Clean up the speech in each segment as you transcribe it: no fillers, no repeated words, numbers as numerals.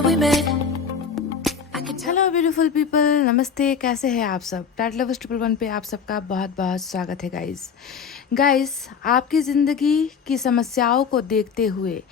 remember we met. I can tell. Hello beautiful people, नमस्ते। कैसे हैं आप सब? टैट लवर्स 111 पे आप सबका बहुत बहुत स्वागत है गाइस। आपकी ज़िंदगी की समस्याओं को देखते हुए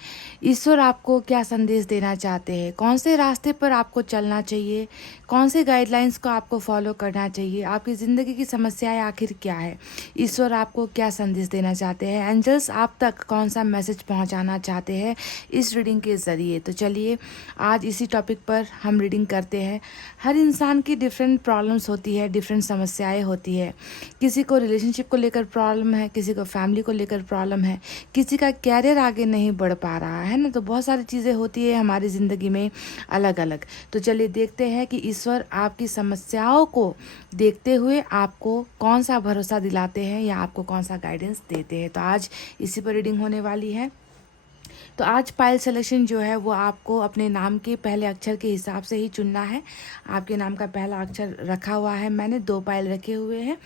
ईश्वर आपको क्या संदेश देना चाहते हैं? कौन से रास्ते पर आपको चलना चाहिए? कौन से गाइडलाइंस को आपको फॉलो करना चाहिए? आपकी ज़िंदगी की समस्याएं आखिर क्या है? ईश्वर आपको क्या संदेश देना चाहते हैं? एंजल्स आप तक कौन सा मैसेज पहुंचाना चाहते हैं इस रीडिंग के ज़रिए? तो चलिए आज इसी टॉपिक पर हम रीडिंग करते हैं। हर इंसान की डिफरेंट प्रॉब्लम्स होती है, डिफरेंट समस्याएं होती है। किसी को रिलेशनशिप को लेकर प्रॉब्लम है, किसी को फैमिली को लेकर प्रॉब्लम है, किसी का कैरियर आगे नहीं बढ़ पा रहा है ना। तो बहुत सारी चीज़ें होती है हमारी ज़िंदगी में अलग अलग। तो चलिए देखते हैं कि ईश्वर आपकी समस्याओं को देखते हुए आपको कौन सा भरोसा दिलाते हैं या आपको कौन सा गाइडेंस देते हैं। तो आज इसी पर रीडिंग होने वाली है। तो आज पाइल सिलेक्शन जो है वो आपको अपने नाम के पहले अक्षर के हिसाब से ही चुनना है। आपके नाम का पहला अक्षर रखा हुआ है, मैंने 2 पाइल रखे हुए हैं।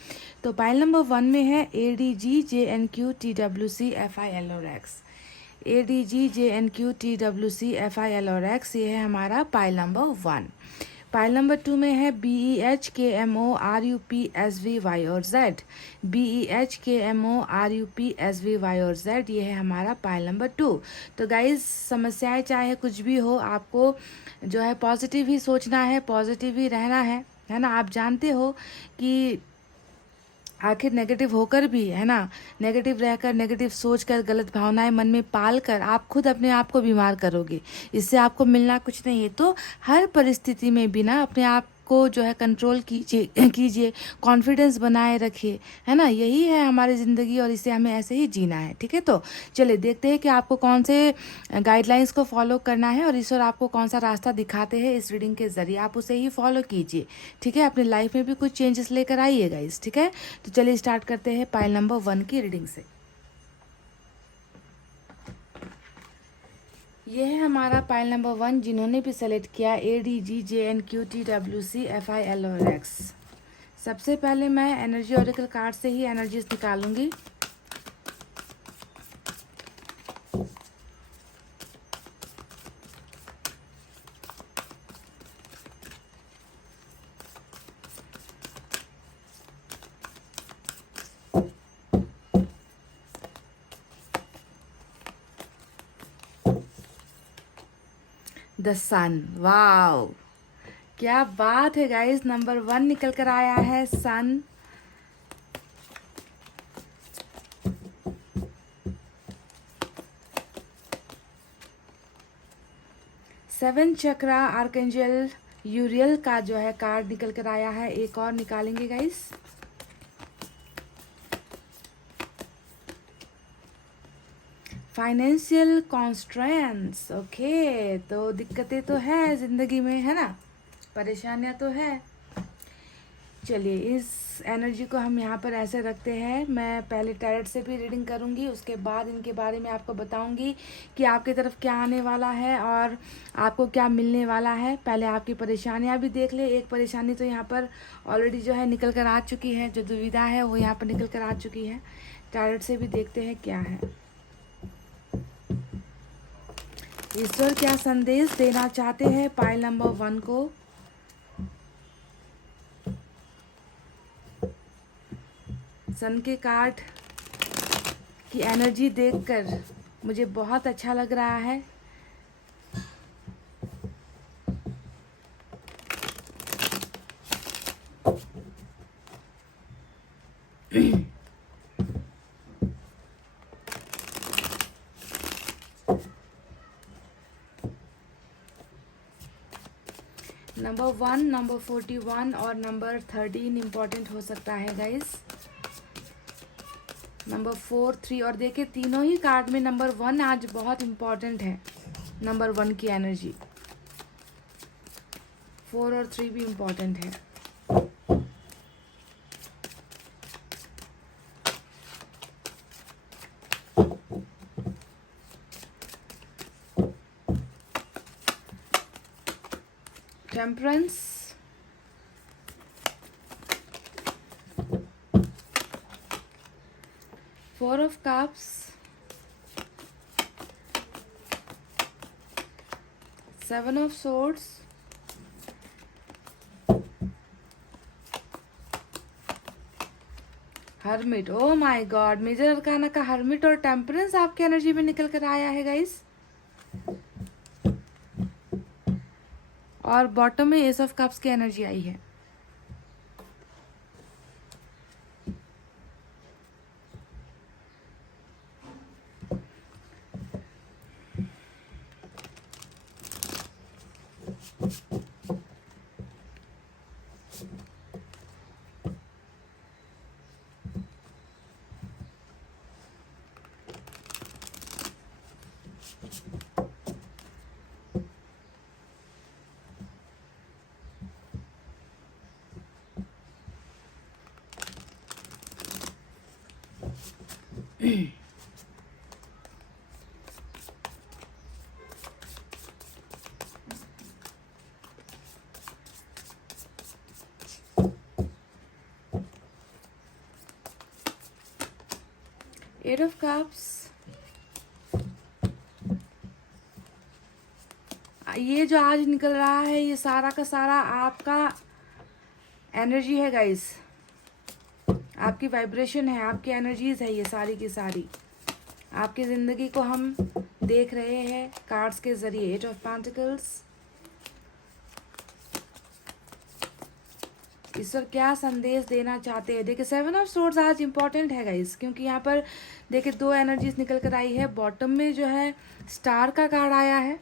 तो पाइल नंबर 1 में है ADGJNQTWCFILORX। ADGJNQTWCFILORX, ये है हमारा पाइल नंबर 1। पाइल नंबर 2 में है BEHKMORUPSVY और Z। BEHKMORUPSVY और Z, ये है हमारा पाइल नंबर 2। तो गाइज समस्याएं चाहे कुछ भी हो, आपको जो है पॉजिटिव ही सोचना है, पॉजिटिव ही रहना है ना। आप जानते हो कि आखिर नेगेटिव होकर भी, है ना, नेगेटिव रहकर, नेगेटिव सोचकर, गलत भावनाएं मन में पाल कर आप खुद अपने आप को बीमार करोगे। इससे आपको मिलना कुछ नहीं है। तो हर परिस्थिति में भी ना अपने आप को जो है कंट्रोल कीजिए, कॉन्फिडेंस बनाए रखिए, है ना। यही है हमारी ज़िंदगी और इसे हमें ऐसे ही जीना है, ठीक है। तो चलिए देखते हैं कि आपको कौन से गाइडलाइंस को फॉलो करना है और ईश्वर आपको कौन सा रास्ता दिखाते हैं इस रीडिंग के ज़रिए। आप उसे ही फॉलो कीजिए, ठीक है। अपनी लाइफ में भी कुछ चेंजेस लेकर आइएगा इस, ठीक है। तो चलिए स्टार्ट करते हैं पाइल नंबर 1 की रीडिंग से। ये है हमारा पाइल नंबर 1। जिन्होंने भी सेलेक्ट किया ADGJNQTWCFILORX, सबसे पहले मैं एनर्जी ऑरेकल कार्ड से ही एनर्जीज निकालूंगी। द सन, वाओ, क्या बात है गाइस। नंबर 1 निकल कर आया है, सन। सेवन चक्रा आर्कएंजल यूरियल का जो है कार्ड निकल कर आया है। एक और निकालेंगे गाइस। Financial constraints, okay. तो दिक्कतें तो है ज़िंदगी में, है ना, परेशानियां तो है। चलिए इस एनर्जी को हम यहाँ पर ऐसे रखते हैं। मैं पहले टैरेट से भी रीडिंग करूँगी, उसके बाद इनके बारे में आपको बताऊँगी कि आपकी तरफ क्या आने वाला है और आपको क्या मिलने वाला है। पहले आपकी परेशानियाँ भी देख ले। एक परेशानी तो यहाँ पर ऑलरेडी जो है निकल कर आ चुकी है, जो दुविधा है वो यहाँ पर निकल कर आ चुकी है। टैरेट से भी देखते हैं क्या है, ईश्वर क्या संदेश देना चाहते हैं पाइल नंबर 1 को। सन के कार्ड की एनर्जी देखकर मुझे बहुत अच्छा लग रहा है। नंबर 1, नंबर 41 और नंबर 13 इम्पॉर्टेंट हो सकता है गाइस। नंबर 4, 3 और देखिए तीनों ही कार्ड में नंबर 1 आज बहुत इम्पॉर्टेंट है। नंबर 1 की एनर्जी, 4 और 3 भी इम्पॉर्टेंट है। Temperance, four of cups, seven of swords, hermit. O my god, major arcana का हर्मिट और टेम्परेंस आपकी एनर्जी में निकल कर आया है गाइस। और बॉटम में एस ऑफ कप्स की एनर्जी आई है। एट ऑफ कप्स, ये जो आज निकल रहा है ये सारा का सारा आपका एनर्जी है गाइस, आपकी वाइब्रेशन है, आपकी एनर्जीज है, ये सारी की सारी आपकी ज़िंदगी को हम देख रहे हैं कार्ड्स के ज़रिए। एट ऑफ पेंटिकल्स, ईश्वर क्या संदेश देना चाहते हैं। देखिए सेवन ऑफ सोर्ड्स आज इम्पॉर्टेंट है गाइस, क्योंकि यहाँ पर देखिए दो एनर्जीज निकल कर आई है। बॉटम में जो है स्टार का कार्ड आया है।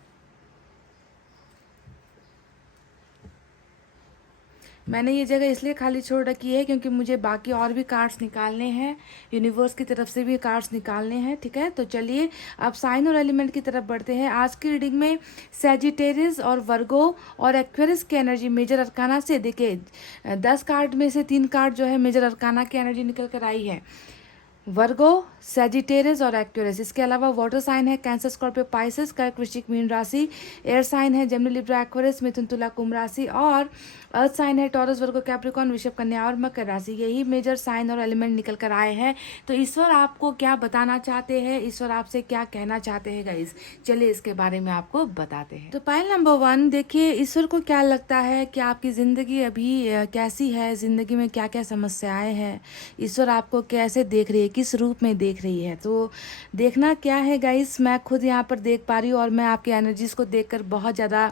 मैंने ये जगह इसलिए खाली छोड़ रखी है क्योंकि मुझे बाकी और भी कार्ड्स निकालने हैं, यूनिवर्स की तरफ से भी कार्ड्स निकालने हैं। ठीक है, तो चलिए अब साइन और एलिमेंट की तरफ बढ़ते हैं। आज की रीडिंग में सैजिटेरियस और वर्गो और एक्वेरियस की एनर्जी मेजर अरकाना से, देखिए 10 कार्ड में से 3 कार्ड जो है मेजर अरकाना की एनर्जी निकल कर आई है, वर्गो, सैजिटेरियस और एक्वेरियस। इसके अलावा वाटर साइन है कैंसर, स्कॉर्पियो, पाइसेस, कर्क, वृश्चिक, मीन राशि। एयर साइन है जेमिनी, लिब्रा, एक्वेरियस, मिथुन, तुला, कुंभ राशि। और अर्थ साइन है टॉरस, वर्गो, कैप्रिकॉर्न, वृषभ, कन्या और मकर राशि। यही मेजर साइन और एलिमेंट निकल कर आए हैं। तो ईश्वर आपको क्या बताना चाहते हैं, ईश्वर आपसे क्या कहना चाहते हैं गाइस, चलिए इसके बारे में आपको बताते हैं। तो पॉइंट नंबर 1, देखिए ईश्वर को क्या लगता है कि आपकी ज़िंदगी अभी कैसी है, ज़िंदगी में क्या क्या समस्याएं हैं, ईश्वर आपको कैसे देख रही है, किस रूप में देख रही है। तो देखना क्या है गाइस, मैं खुद यहाँ पर देख पा रही हूँ और मैं आपकी एनर्जीज को देखकर बहुत ज़्यादा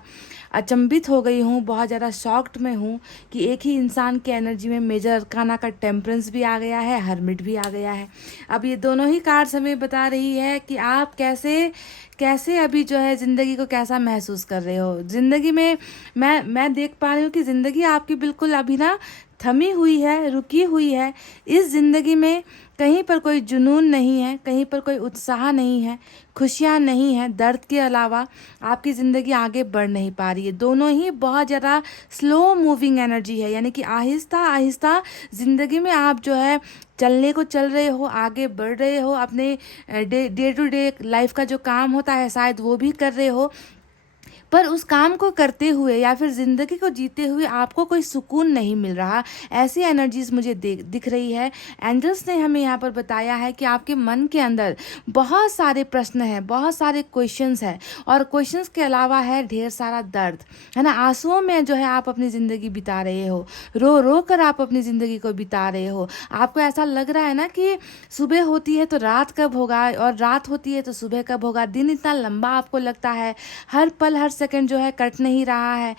अचंभित हो गई हूँ, बहुत ज़्यादा शॉक्ड में हूँ कि एक ही इंसान की एनर्जी में मेजर अरकाना का टेम्परेंस भी आ गया है, हर्मिट भी आ गया है। अब ये दोनों ही कार्ड्स हमें बता रही है कि आप कैसे कैसे अभी जो है ज़िंदगी को कैसा महसूस कर रहे हो। ज़िंदगी में मैं देख पा रही हूँ कि ज़िंदगी आपकी बिल्कुल अभी ना थमी हुई है, रुकी हुई है। इस ज़िंदगी में कहीं पर कोई जुनून नहीं है, कहीं पर कोई उत्साह नहीं है, खुशियाँ नहीं है, दर्द के अलावा आपकी ज़िंदगी आगे बढ़ नहीं पा रही है। दोनों ही बहुत ज़्यादा स्लो मूविंग एनर्जी है, यानी कि आहिस्ता आहिस्ता ज़िंदगी में आप जो है चलने को चल रहे हो, आगे बढ़ रहे हो, अपने डे टू डे लाइफ का जो काम होता है शायद वो भी कर रहे हो, पर उस काम को करते हुए या फिर ज़िंदगी को जीते हुए आपको कोई सुकून नहीं मिल रहा। ऐसी एनर्जीज मुझे दिख रही है। एंजल्स ने हमें यहाँ पर बताया है कि आपके मन के अंदर बहुत सारे प्रश्न हैं, बहुत सारे क्वेश्चंस हैं, और क्वेश्चंस के अलावा है ढेर सारा दर्द, है ना। आंसुओं में जो है आप अपनी ज़िंदगी बिता रहे हो, रो रो कर आप अपनी ज़िंदगी को बिता रहे हो। आपको ऐसा लग रहा है ना कि सुबह होती है तो रात कब होगा, और रात होती है तो सुबह कब होगा। दिन इतना लंबा आपको लगता है, हर पल हर सेकंड जो है कट नहीं रहा है।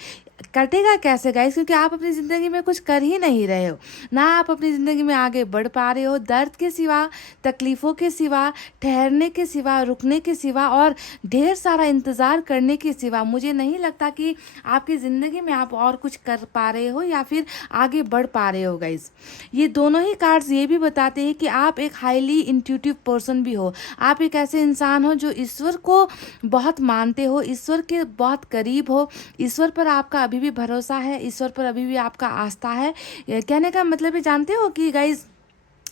कटेगा कैसे गाइस, क्योंकि आप अपनी ज़िंदगी में कुछ कर ही नहीं रहे हो, ना आप अपनी ज़िंदगी में आगे बढ़ पा रहे हो। दर्द के सिवा, तकलीफ़ों के सिवा, ठहरने के सिवा, रुकने के सिवा और ढेर सारा इंतज़ार करने के सिवा मुझे नहीं लगता कि आपकी ज़िंदगी में आप और कुछ कर पा रहे हो या फिर आगे बढ़ पा रहे हो गाइस। ये दोनों ही कार्ड्स ये भी बताते हैं कि आप एक हाईली इंट्यूटिव पर्सन भी हो। आप एक ऐसे इंसान हो जो ईश्वर को बहुत मानते हो, ईश्वर के बहुत करीब हो, ईश्वर पर आपका अभी भी भरोसा है, ईश्वर पर अभी भी आपका आस्था है। कहने का मतलब ये जानते हो कि गाइस,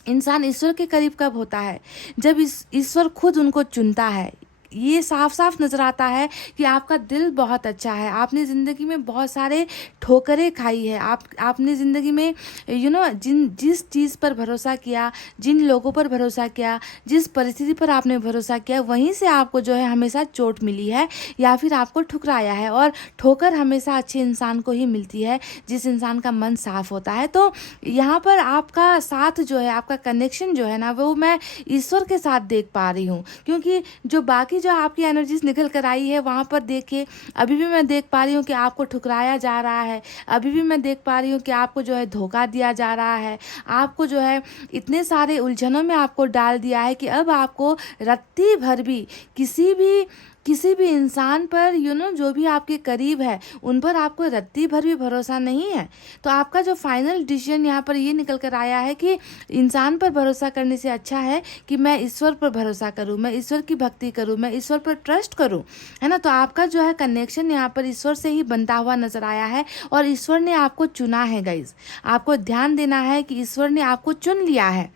इंसान ईश्वर के करीब कब होता है, जब ईश्वर खुद उनको चुनता है। ये साफ साफ नज़र आता है कि आपका दिल बहुत अच्छा है। आपने ज़िंदगी में बहुत सारे ठोकरें खाई है। आपने ज़िंदगी में जिस चीज़ पर भरोसा किया, जिन लोगों पर भरोसा किया, जिस परिस्थिति पर आपने भरोसा किया, वहीं से आपको जो है हमेशा चोट मिली है या फिर आपको ठुकराया है। और ठोकर हमेशा अच्छे इंसान को ही मिलती है, जिस इंसान का मन साफ होता है। तो यहाँ पर आपका साथ जो है, आपका कनेक्शन जो है ना, वो मैं ईश्वर के साथ देख पा रही हूँ। क्योंकि जो बाकी जो आपकी एनर्जीज निकल कर आई है, वहाँ पर देखिए अभी भी मैं देख पा रही हूँ कि आपको ठुकराया जा रहा है। अभी भी मैं देख पा रही हूँ कि आपको जो है धोखा दिया जा रहा है। आपको जो है इतने सारे उलझनों में आपको डाल दिया है कि अब आपको रत्ती भर भी किसी भी इंसान पर जो भी आपके करीब है, उन पर आपको रत्ती भर भी भरोसा नहीं है। तो आपका जो फाइनल डिसीजन यहाँ पर ये निकल कर आया है कि इंसान पर भरोसा करने से अच्छा है कि मैं ईश्वर पर भरोसा करूँ, मैं ईश्वर की भक्ति करूँ, मैं ईश्वर पर ट्रस्ट करूँ, है ना। तो आपका जो है कनेक्शन यहाँ पर ईश्वर से ही बनता हुआ नजर आया है और ईश्वर ने आपको चुना है गाइज। आपको ध्यान देना है कि ईश्वर ने आपको चुन लिया है,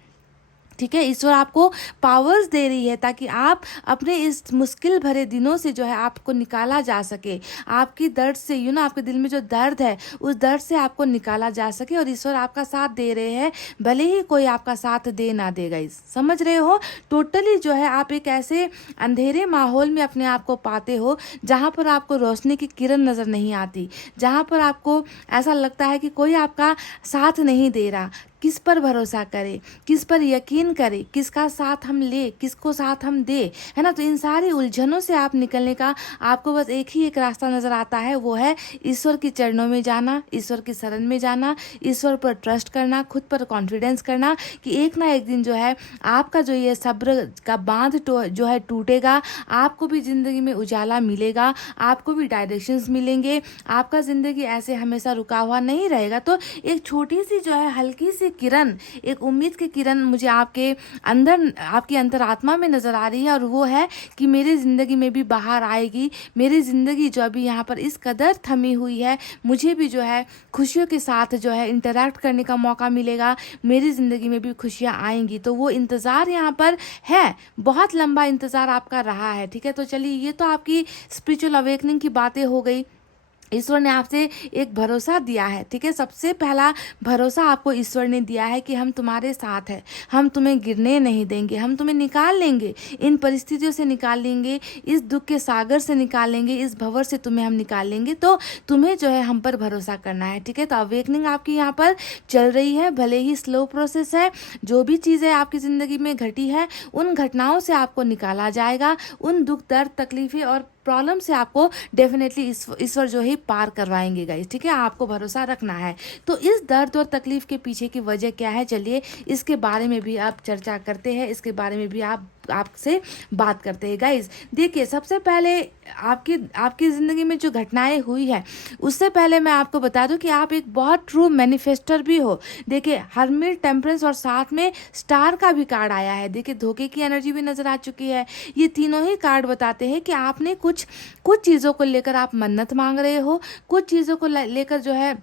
ठीक है। ईश्वर आपको पावर्स दे रही है ताकि आप अपने इस मुश्किल भरे दिनों से जो है आपको निकाला जा सके। आपकी दर्द से आपके दिल में जो दर्द है, उस दर्द से आपको निकाला जा सके। और ईश्वर आपका साथ दे रहे हैं, भले ही कोई आपका साथ दे ना देगा। इस समझ रहे हो, टोटली जो है आप एक ऐसे अंधेरे माहौल में अपने आप को पाते हो जहाँ पर आपको रोशनी की किरण नज़र नहीं आती, जहाँ पर आपको ऐसा लगता है कि कोई आपका साथ नहीं दे रहा। किस पर भरोसा करें, किस पर यकीन करें, किसका साथ हम ले, किसको साथ हम दे, है ना। तो इन सारी उलझनों से आप निकलने का आपको बस एक रास्ता नज़र आता है, वो है ईश्वर के चरणों में जाना, ईश्वर की शरण में जाना, ईश्वर पर ट्रस्ट करना, खुद पर कॉन्फिडेंस करना कि एक ना एक दिन जो है आपका जो ये सब्र का बांध जो है टूटेगा। आपको भी ज़िंदगी में उजाला मिलेगा, आपको भी डायरेक्शंस मिलेंगे। आपका ज़िंदगी ऐसे हमेशा रुका हुआ नहीं रहेगा। तो एक छोटी सी जो है हल्की सी किरण, एक उम्मीद की किरण मुझे आपके अंदर, आपकी अंतरात्मा में नजर आ रही है, और वो है कि मेरी ज़िंदगी में भी बाहर आएगी। मेरी ज़िंदगी जो अभी यहाँ पर इस कदर थमी हुई है, मुझे भी जो है खुशियों के साथ जो है इंटरैक्ट करने का मौका मिलेगा। मेरी ज़िंदगी में भी खुशियाँ आएंगी। तो वो इंतज़ार यहाँ पर है, बहुत लंबा इंतज़ार आपका रहा है, ठीक है। तो चलिए, ये तो आपकी स्पिरिचुअल अवेकनिंग की बातें हो गई। ईश्वर ने आपसे एक भरोसा दिया है, ठीक है। सबसे पहला भरोसा आपको ईश्वर ने दिया है कि हम तुम्हारे साथ हैं, हम तुम्हें गिरने नहीं देंगे, हम तुम्हें निकाल लेंगे, इन परिस्थितियों से निकाल लेंगे, इस दुख के सागर से निकाल लेंगे, इस भंवर से तुम्हें हम निकाल लेंगे। तो तुम्हें जो है हम पर भरोसा करना है, ठीक है। तो अवेकनिंग आपकी यहाँ पर चल रही है, भले ही स्लो प्रोसेस है। जो भी चीज़ें आपकी ज़िंदगी में घटी है, उन घटनाओं से आपको निकाला जाएगा, उन दुख दर्द तकलीफें और प्रॉब्लम से आपको डेफिनेटली ईश्वर जो है पार करवाएंगे गाइस, ठीक है। आपको भरोसा रखना है। तो इस दर्द और तकलीफ के पीछे की वजह क्या है, चलिए इसके बारे में भी आप चर्चा करते हैं, इसके बारे में भी आपसे बात करते हैं गाइस। देखिए, सबसे पहले आपकी ज़िंदगी में जो घटनाएं हुई है, उससे पहले मैं आपको बता दूं कि आप एक बहुत ट्रू मैनिफेस्टर भी हो। देखिए, हर्मिट, टेम्परेंस और साथ में स्टार का भी कार्ड आया है। देखिए, धोखे की एनर्जी भी नज़र आ चुकी है। ये तीनों ही कार्ड बताते हैं कि आपने कुछ चीज़ों को लेकर आप मन्नत मांग रहे हो, कुछ चीज़ों को लेकर जो है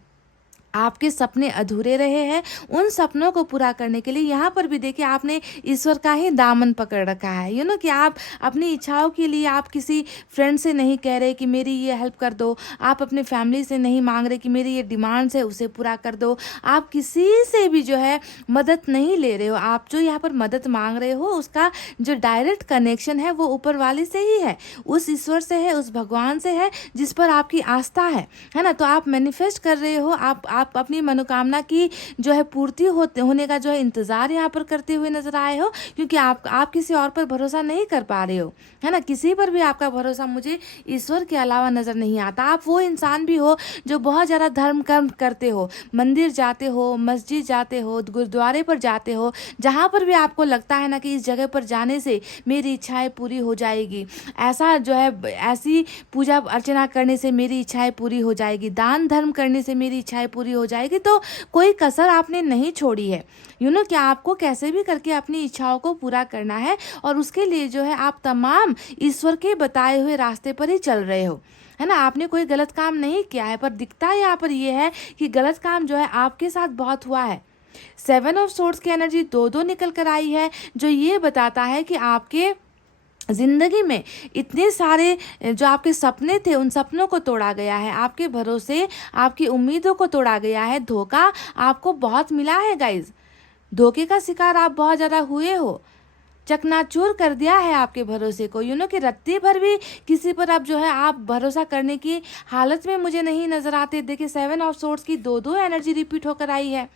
आपके सपने अधूरे रहे हैं। उन सपनों को पूरा करने के लिए यहाँ पर भी देखिए आपने ईश्वर का ही दामन पकड़ रखा है। कि आप अपनी इच्छाओं के लिए आप किसी फ्रेंड से नहीं कह रहे कि मेरी ये हेल्प कर दो, आप अपने फैमिली से नहीं मांग रहे कि मेरी ये डिमांड्स है उसे पूरा कर दो, आप किसी से भी जो है मदद नहीं ले रहे हो। आप जो यहाँ पर मदद मांग रहे हो, उसका जो डायरेक्ट कनेक्शन है वो ऊपर वाले से ही है, उस ईश्वर से है, उस भगवान से है जिस पर आपकी आस्था है ना। तो आप मैनिफेस्ट कर रहे हो, आप अपनी मनोकामना की जो है पूर्ति होने का जो है इंतजार यहाँ पर करते हुए नजर आए हो, क्योंकि आप किसी और पर भरोसा नहीं कर पा रहे हो, है ना। किसी पर भी आपका भरोसा मुझे ईश्वर के अलावा नजर नहीं आता। आप वो इंसान भी हो जो बहुत ज़्यादा धर्म कर्म करते हो, मंदिर जाते हो, मस्जिद जाते हो, गुरुद्वारे पर जाते हो, जहाँ पर भी आपको लगता है ना कि इस जगह पर जाने से मेरी इच्छाएं पूरी हो जाएगी, ऐसा जो है ऐसी पूजा अर्चना करने से मेरी इच्छाएं पूरी हो जाएगी, दान धर्म करने से मेरी इच्छाएं पूरी हो जाएगी। तो कोई कसर आपने नहीं छोड़ी है। कि आपको कैसे भी करके अपनी इच्छाओं को पूरा करना है, और उसके लिए जो है आप तमाम ईश्वर के बताए हुए रास्ते पर ही चल रहे हो, है ना। आपने कोई गलत काम नहीं किया है, पर दिखता यहाँ पर यह है कि गलत काम जो है आपके साथ बहुत हुआ है। 7 ऑफ सोर्ड्स की एनर्जी 2-2 निकल कर आई है, जो ये बताता है कि आपके जिंदगी में इतने सारे जो आपके सपने थे उन सपनों को तोड़ा गया है, आपके भरोसे आपकी उम्मीदों को तोड़ा गया है, धोखा आपको बहुत मिला है गाइज। धोखे का शिकार आप बहुत ज़्यादा हुए हो, चकनाचूर कर दिया है आपके भरोसे को। कि रत्ती भर भी किसी पर अब जो है आप भरोसा करने की हालत में मुझे नहीं नजर आते। देखिए 7 ऑफ सोर्ड्स की दो एनर्जी रिपीट होकर आई है।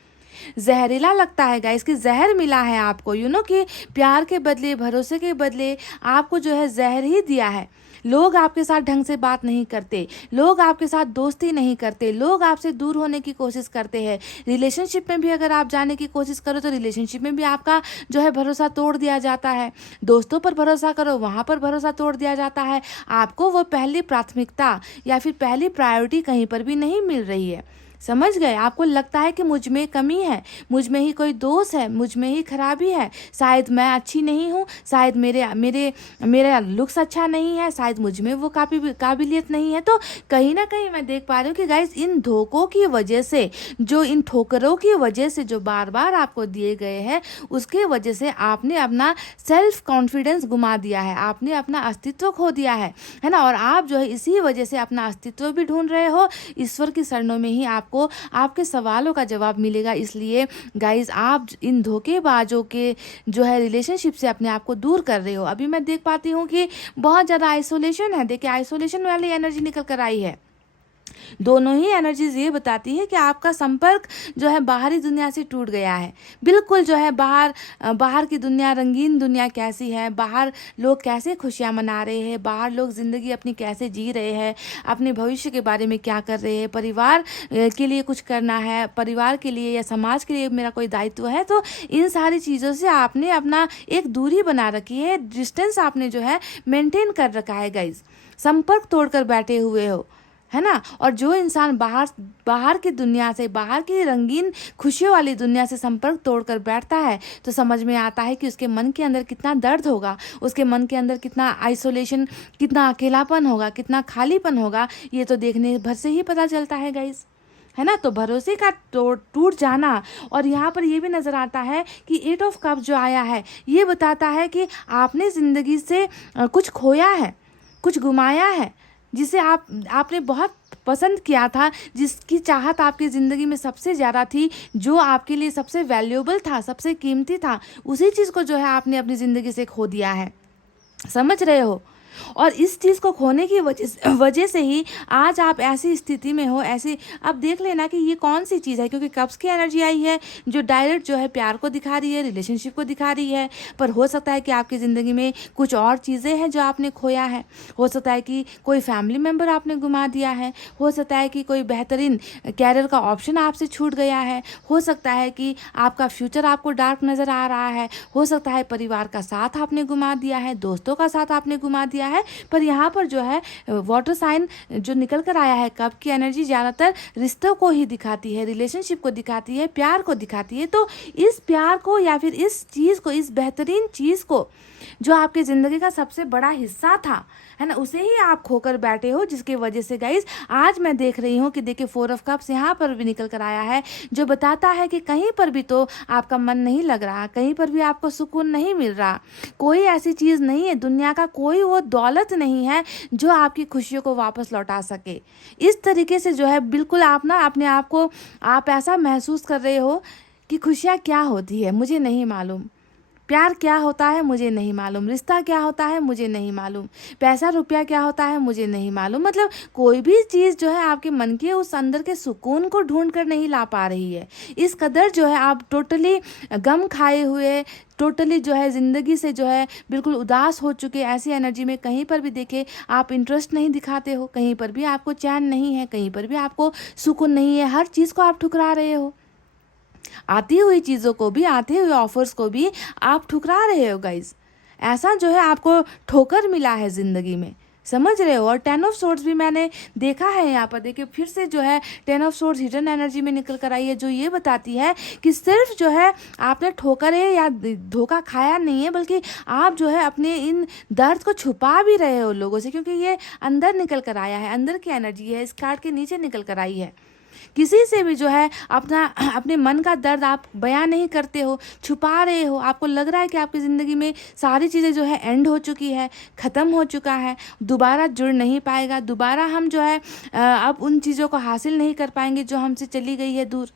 जहरीला लगता है गाइस कि जहर मिला है आपको, कि प्यार के बदले भरोसे के बदले आपको जो है जहर ही दिया है। लोग आपके साथ ढंग से बात नहीं करते, लोग आपके साथ दोस्ती नहीं करते, लोग आपसे दूर होने की कोशिश करते हैं। रिलेशनशिप में भी अगर आप जाने की कोशिश करो तो रिलेशनशिप में भी आपका जो है भरोसा तोड़ दिया जाता है। दोस्तों पर भरोसा करो, वहाँ पर भरोसा तोड़ दिया जाता है। आपको वो पहली प्राथमिकता या फिर पहली प्रायोरिटी कहीं पर भी नहीं मिल रही है। समझ गए? आपको लगता है कि मुझ में कमी है, मुझ में ही कोई दोष है, मुझ में ही खराबी है, शायद मैं अच्छी नहीं हूँ, शायद मेरे मेरे मेरा लुक्स अच्छा नहीं है, शायद मुझ में वो काबिलियत नहीं है। तो कहीं ना कहीं मैं देख पा रही हूँ कि गाइस इन धोखों की वजह से, जो इन ठोकरों की वजह से जो बार बार आपको दिए गए हैं, उसके वजह से आपने अपना सेल्फ कॉन्फिडेंस गुमा दिया है, आपने अपना अस्तित्व खो दिया है ना। और आप जो है इसी वजह से अपना अस्तित्व भी ढूंढ रहे हो। ईश्वर की शरणों में ही आपको आपके सवालों का जवाब मिलेगा। इसलिए गाइज आप इन धोखेबाजों के जो है रिलेशनशिप से अपने आप को दूर कर रहे हो। अभी मैं देख पाती हूँ कि बहुत ज़्यादा आइसोलेशन है। देखिए आइसोलेशन वाली एनर्जी निकल कर आई है। दोनों ही एनर्जीज ये बताती है कि आपका संपर्क जो है बाहरी दुनिया से टूट गया है। बिल्कुल जो है बाहर की दुनिया, रंगीन दुनिया कैसी है, बाहर लोग कैसे खुशियां मना रहे हैं, बाहर लोग ज़िंदगी अपनी कैसे जी रहे हैं, अपने भविष्य के बारे में क्या कर रहे हैं, परिवार के लिए कुछ करना है, परिवार के लिए या समाज के लिए मेरा कोई दायित्व है, तो इन सारी चीज़ों से आपने अपना एक दूरी बना रखी है, डिस्टेंस आपने जो है मेंटेन कर रखा है गाइज। संपर्क तोड़कर बैठे हुए हो, है ना। और जो इंसान बाहर की दुनिया से, बाहर की रंगीन खुशियों वाली दुनिया से संपर्क तोड़कर बैठता है तो समझ में आता है कि उसके मन के अंदर कितना दर्द होगा, उसके मन के अंदर कितना आइसोलेशन, कितना अकेलापन होगा, कितना खालीपन होगा। ये तो देखने भर से ही पता चलता है गाइस, है ना। तो भरोसे का टूट जाना। और यहाँ पर ये भी नज़र आता है कि 8 ऑफ कप जो आया है ये बताता है कि आपने ज़िंदगी से कुछ खोया है, कुछ गुमाया है, जिसे आपने बहुत पसंद किया था, जिसकी चाहत आपकी ज़िंदगी में सबसे ज़्यादा थी, जो आपके लिए सबसे वैल्यूएबल था, सबसे कीमती था, उसी चीज़ को जो है आपने अपनी ज़िंदगी से खो दिया है। समझ रहे हो? और इस चीज़ को खोने की वजह से ही आज आप ऐसी स्थिति में हो। ऐसी अब देख लेना कि ये कौन सी चीज़ है, क्योंकि कब्स की एनर्जी आई है जो डायरेक्ट जो है प्यार को दिखा रही है, रिलेशनशिप को दिखा रही है। पर हो सकता है कि आपकी ज़िंदगी में कुछ और चीज़ें हैं जो आपने खोया है। हो सकता है कि कोई फैमिली मेम्बर आपने घुमा दिया है, हो सकता है कि कोई बेहतरीन कैरियर का ऑप्शन आपसे छूट गया है, हो सकता है कि आपका फ्यूचर आपको डार्क नज़र आ रहा है, हो सकता है परिवार का साथ आपने घुमा दिया है, दोस्तों का साथ आपने घुमा दिया है। पर यहाँ पर जो है वाटर साइन जो निकल कर आया है, कब की एनर्जी ज़्यादातर रिश्तों को ही दिखाती है, रिलेशनशिप को दिखाती है, प्यार को दिखाती है। तो इस प्यार को या फिर इस चीज़ को, इस बेहतरीन चीज़ को जो आपकी ज़िंदगी का सबसे बड़ा हिस्सा था, है ना, उसे ही आप खोकर बैठे हो। जिसकी वजह से गाइज आज मैं देख रही हूँ कि देखिए 4 ऑफ कप्स यहाँ पर भी निकल कर आया है, जो बताता है कि कहीं पर भी तो आपका मन नहीं लग रहा, कहीं पर भी आपको सुकून नहीं मिल रहा। कोई ऐसी चीज़ नहीं है, दुनिया का कोई वो दौलत नहीं है जो आपकी खुशियों को वापस लौटा सके। इस तरीके से जो है बिल्कुल आप ना अपने आप को आप ऐसा महसूस कर रहे हो कि खुशियाँ क्या होती है मुझे नहीं मालूम, प्यार क्या होता है मुझे नहीं मालूम, रिश्ता क्या होता है मुझे नहीं मालूम, पैसा रुपया क्या होता है मुझे नहीं मालूम। मतलब कोई भी चीज़ जो है आपके मन के उस अंदर के सुकून को ढूंढ कर नहीं ला पा रही है। इस कदर जो है आप टोटली गम खाए हुए, टोटली जो है ज़िंदगी से जो है बिल्कुल उदास हो चुके, ऐसी एनर्जी में कहीं पर भी देखे आप इंटरेस्ट नहीं दिखाते हो, कहीं पर भी आपको चैन नहीं है, कहीं पर भी आपको सुकून नहीं है, हर चीज़ को आप ठुकरा रहे हो। आती हुई चीज़ों को भी, आते हुए ऑफर्स को भी आप ठुकरा रहे हो गाइज। ऐसा जो है आपको ठोकर मिला है ज़िंदगी में, समझ रहे हो। और 10 ऑफ सोर्ड्स भी मैंने देखा है यहाँ पर। देखिए फिर से जो है 10 ऑफ सोर्ड्स हिडन एनर्जी में निकल कर आई है, जो ये बताती है कि सिर्फ जो है आपने ठोकरें या धोखा खाया नहीं है, बल्कि आप जो है अपने इन दर्द को छुपा भी रहे हो लोगों से, क्योंकि ये अंदर निकल कर आया है, अंदर की एनर्जी है, इस कार्ड के नीचे निकल कर आई है किसी से भी जो है अपने मन का दर्द आप बयां नहीं करते हो, छुपा रहे हो। आपको लग रहा है कि आपकी ज़िंदगी में सारी चीज़ें जो है एंड हो चुकी है, ख़त्म हो चुका है, दोबारा जुड़ नहीं पाएगा, दोबारा हम जो है अब उन चीज़ों को हासिल नहीं कर पाएंगे जो हमसे चली गई है दूर,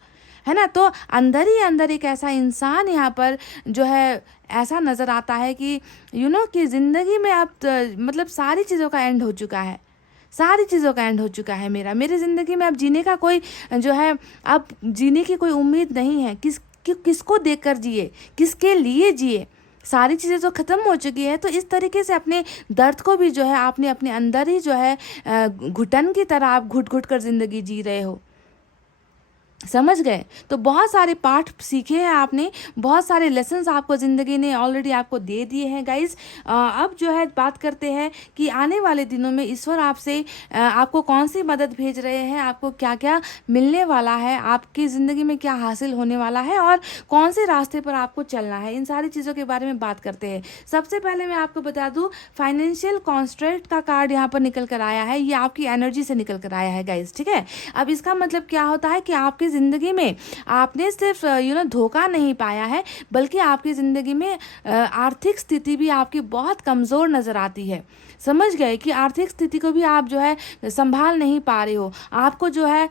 है ना। तो अंदर ही अंदर एक ऐसा इंसान यहाँ पर जो है ऐसा नज़र आता है कि कि ज़िंदगी में अब मतलब सारी चीज़ों का एंड हो चुका है, सारी चीज़ों का एंड हो चुका है। मेरी ज़िंदगी में अब जीने का कोई जो है, अब जीने की कोई उम्मीद नहीं है। किसको देखकर जिए, किसके लिए जिए, सारी चीज़ें तो ख़त्म हो चुकी है। तो इस तरीके से अपने दर्द को भी जो है आपने अपने अंदर ही जो है घुटन की तरह आप घुट घुट कर ज़िंदगी जी रहे हो, समझ गए। तो बहुत सारे पाठ सीखे हैं आपने, बहुत सारे लेसन्स आपको ज़िंदगी ने ऑलरेडी आपको दे दिए हैं गाइस। अब जो है बात करते हैं कि आने वाले दिनों में ईश्वर आपसे आपको कौन सी मदद भेज रहे हैं, आपको क्या क्या मिलने वाला है, आपकी ज़िंदगी में क्या हासिल होने वाला है और कौन से रास्ते पर आपको चलना है, इन सारी चीज़ों के बारे में बात करते हैं। सबसे पहले मैं आपको बता दूँ, फाइनेंशियल कॉन्स्ट्रेंट का कार्ड यहाँ पर निकल कर आया है, ये आपकी एनर्जी से निकल कर आया है गाइस, ठीक है। अब इसका मतलब क्या होता है कि आपकी ज़िंदगी में आपने सिर्फ धोखा नहीं पाया है, बल्कि आपकी ज़िंदगी में आर्थिक स्थिति भी आपकी बहुत कमज़ोर नज़र आती है। समझ गए कि आर्थिक स्थिति को भी आप जो है संभाल नहीं पा रहे हो, आपको जो है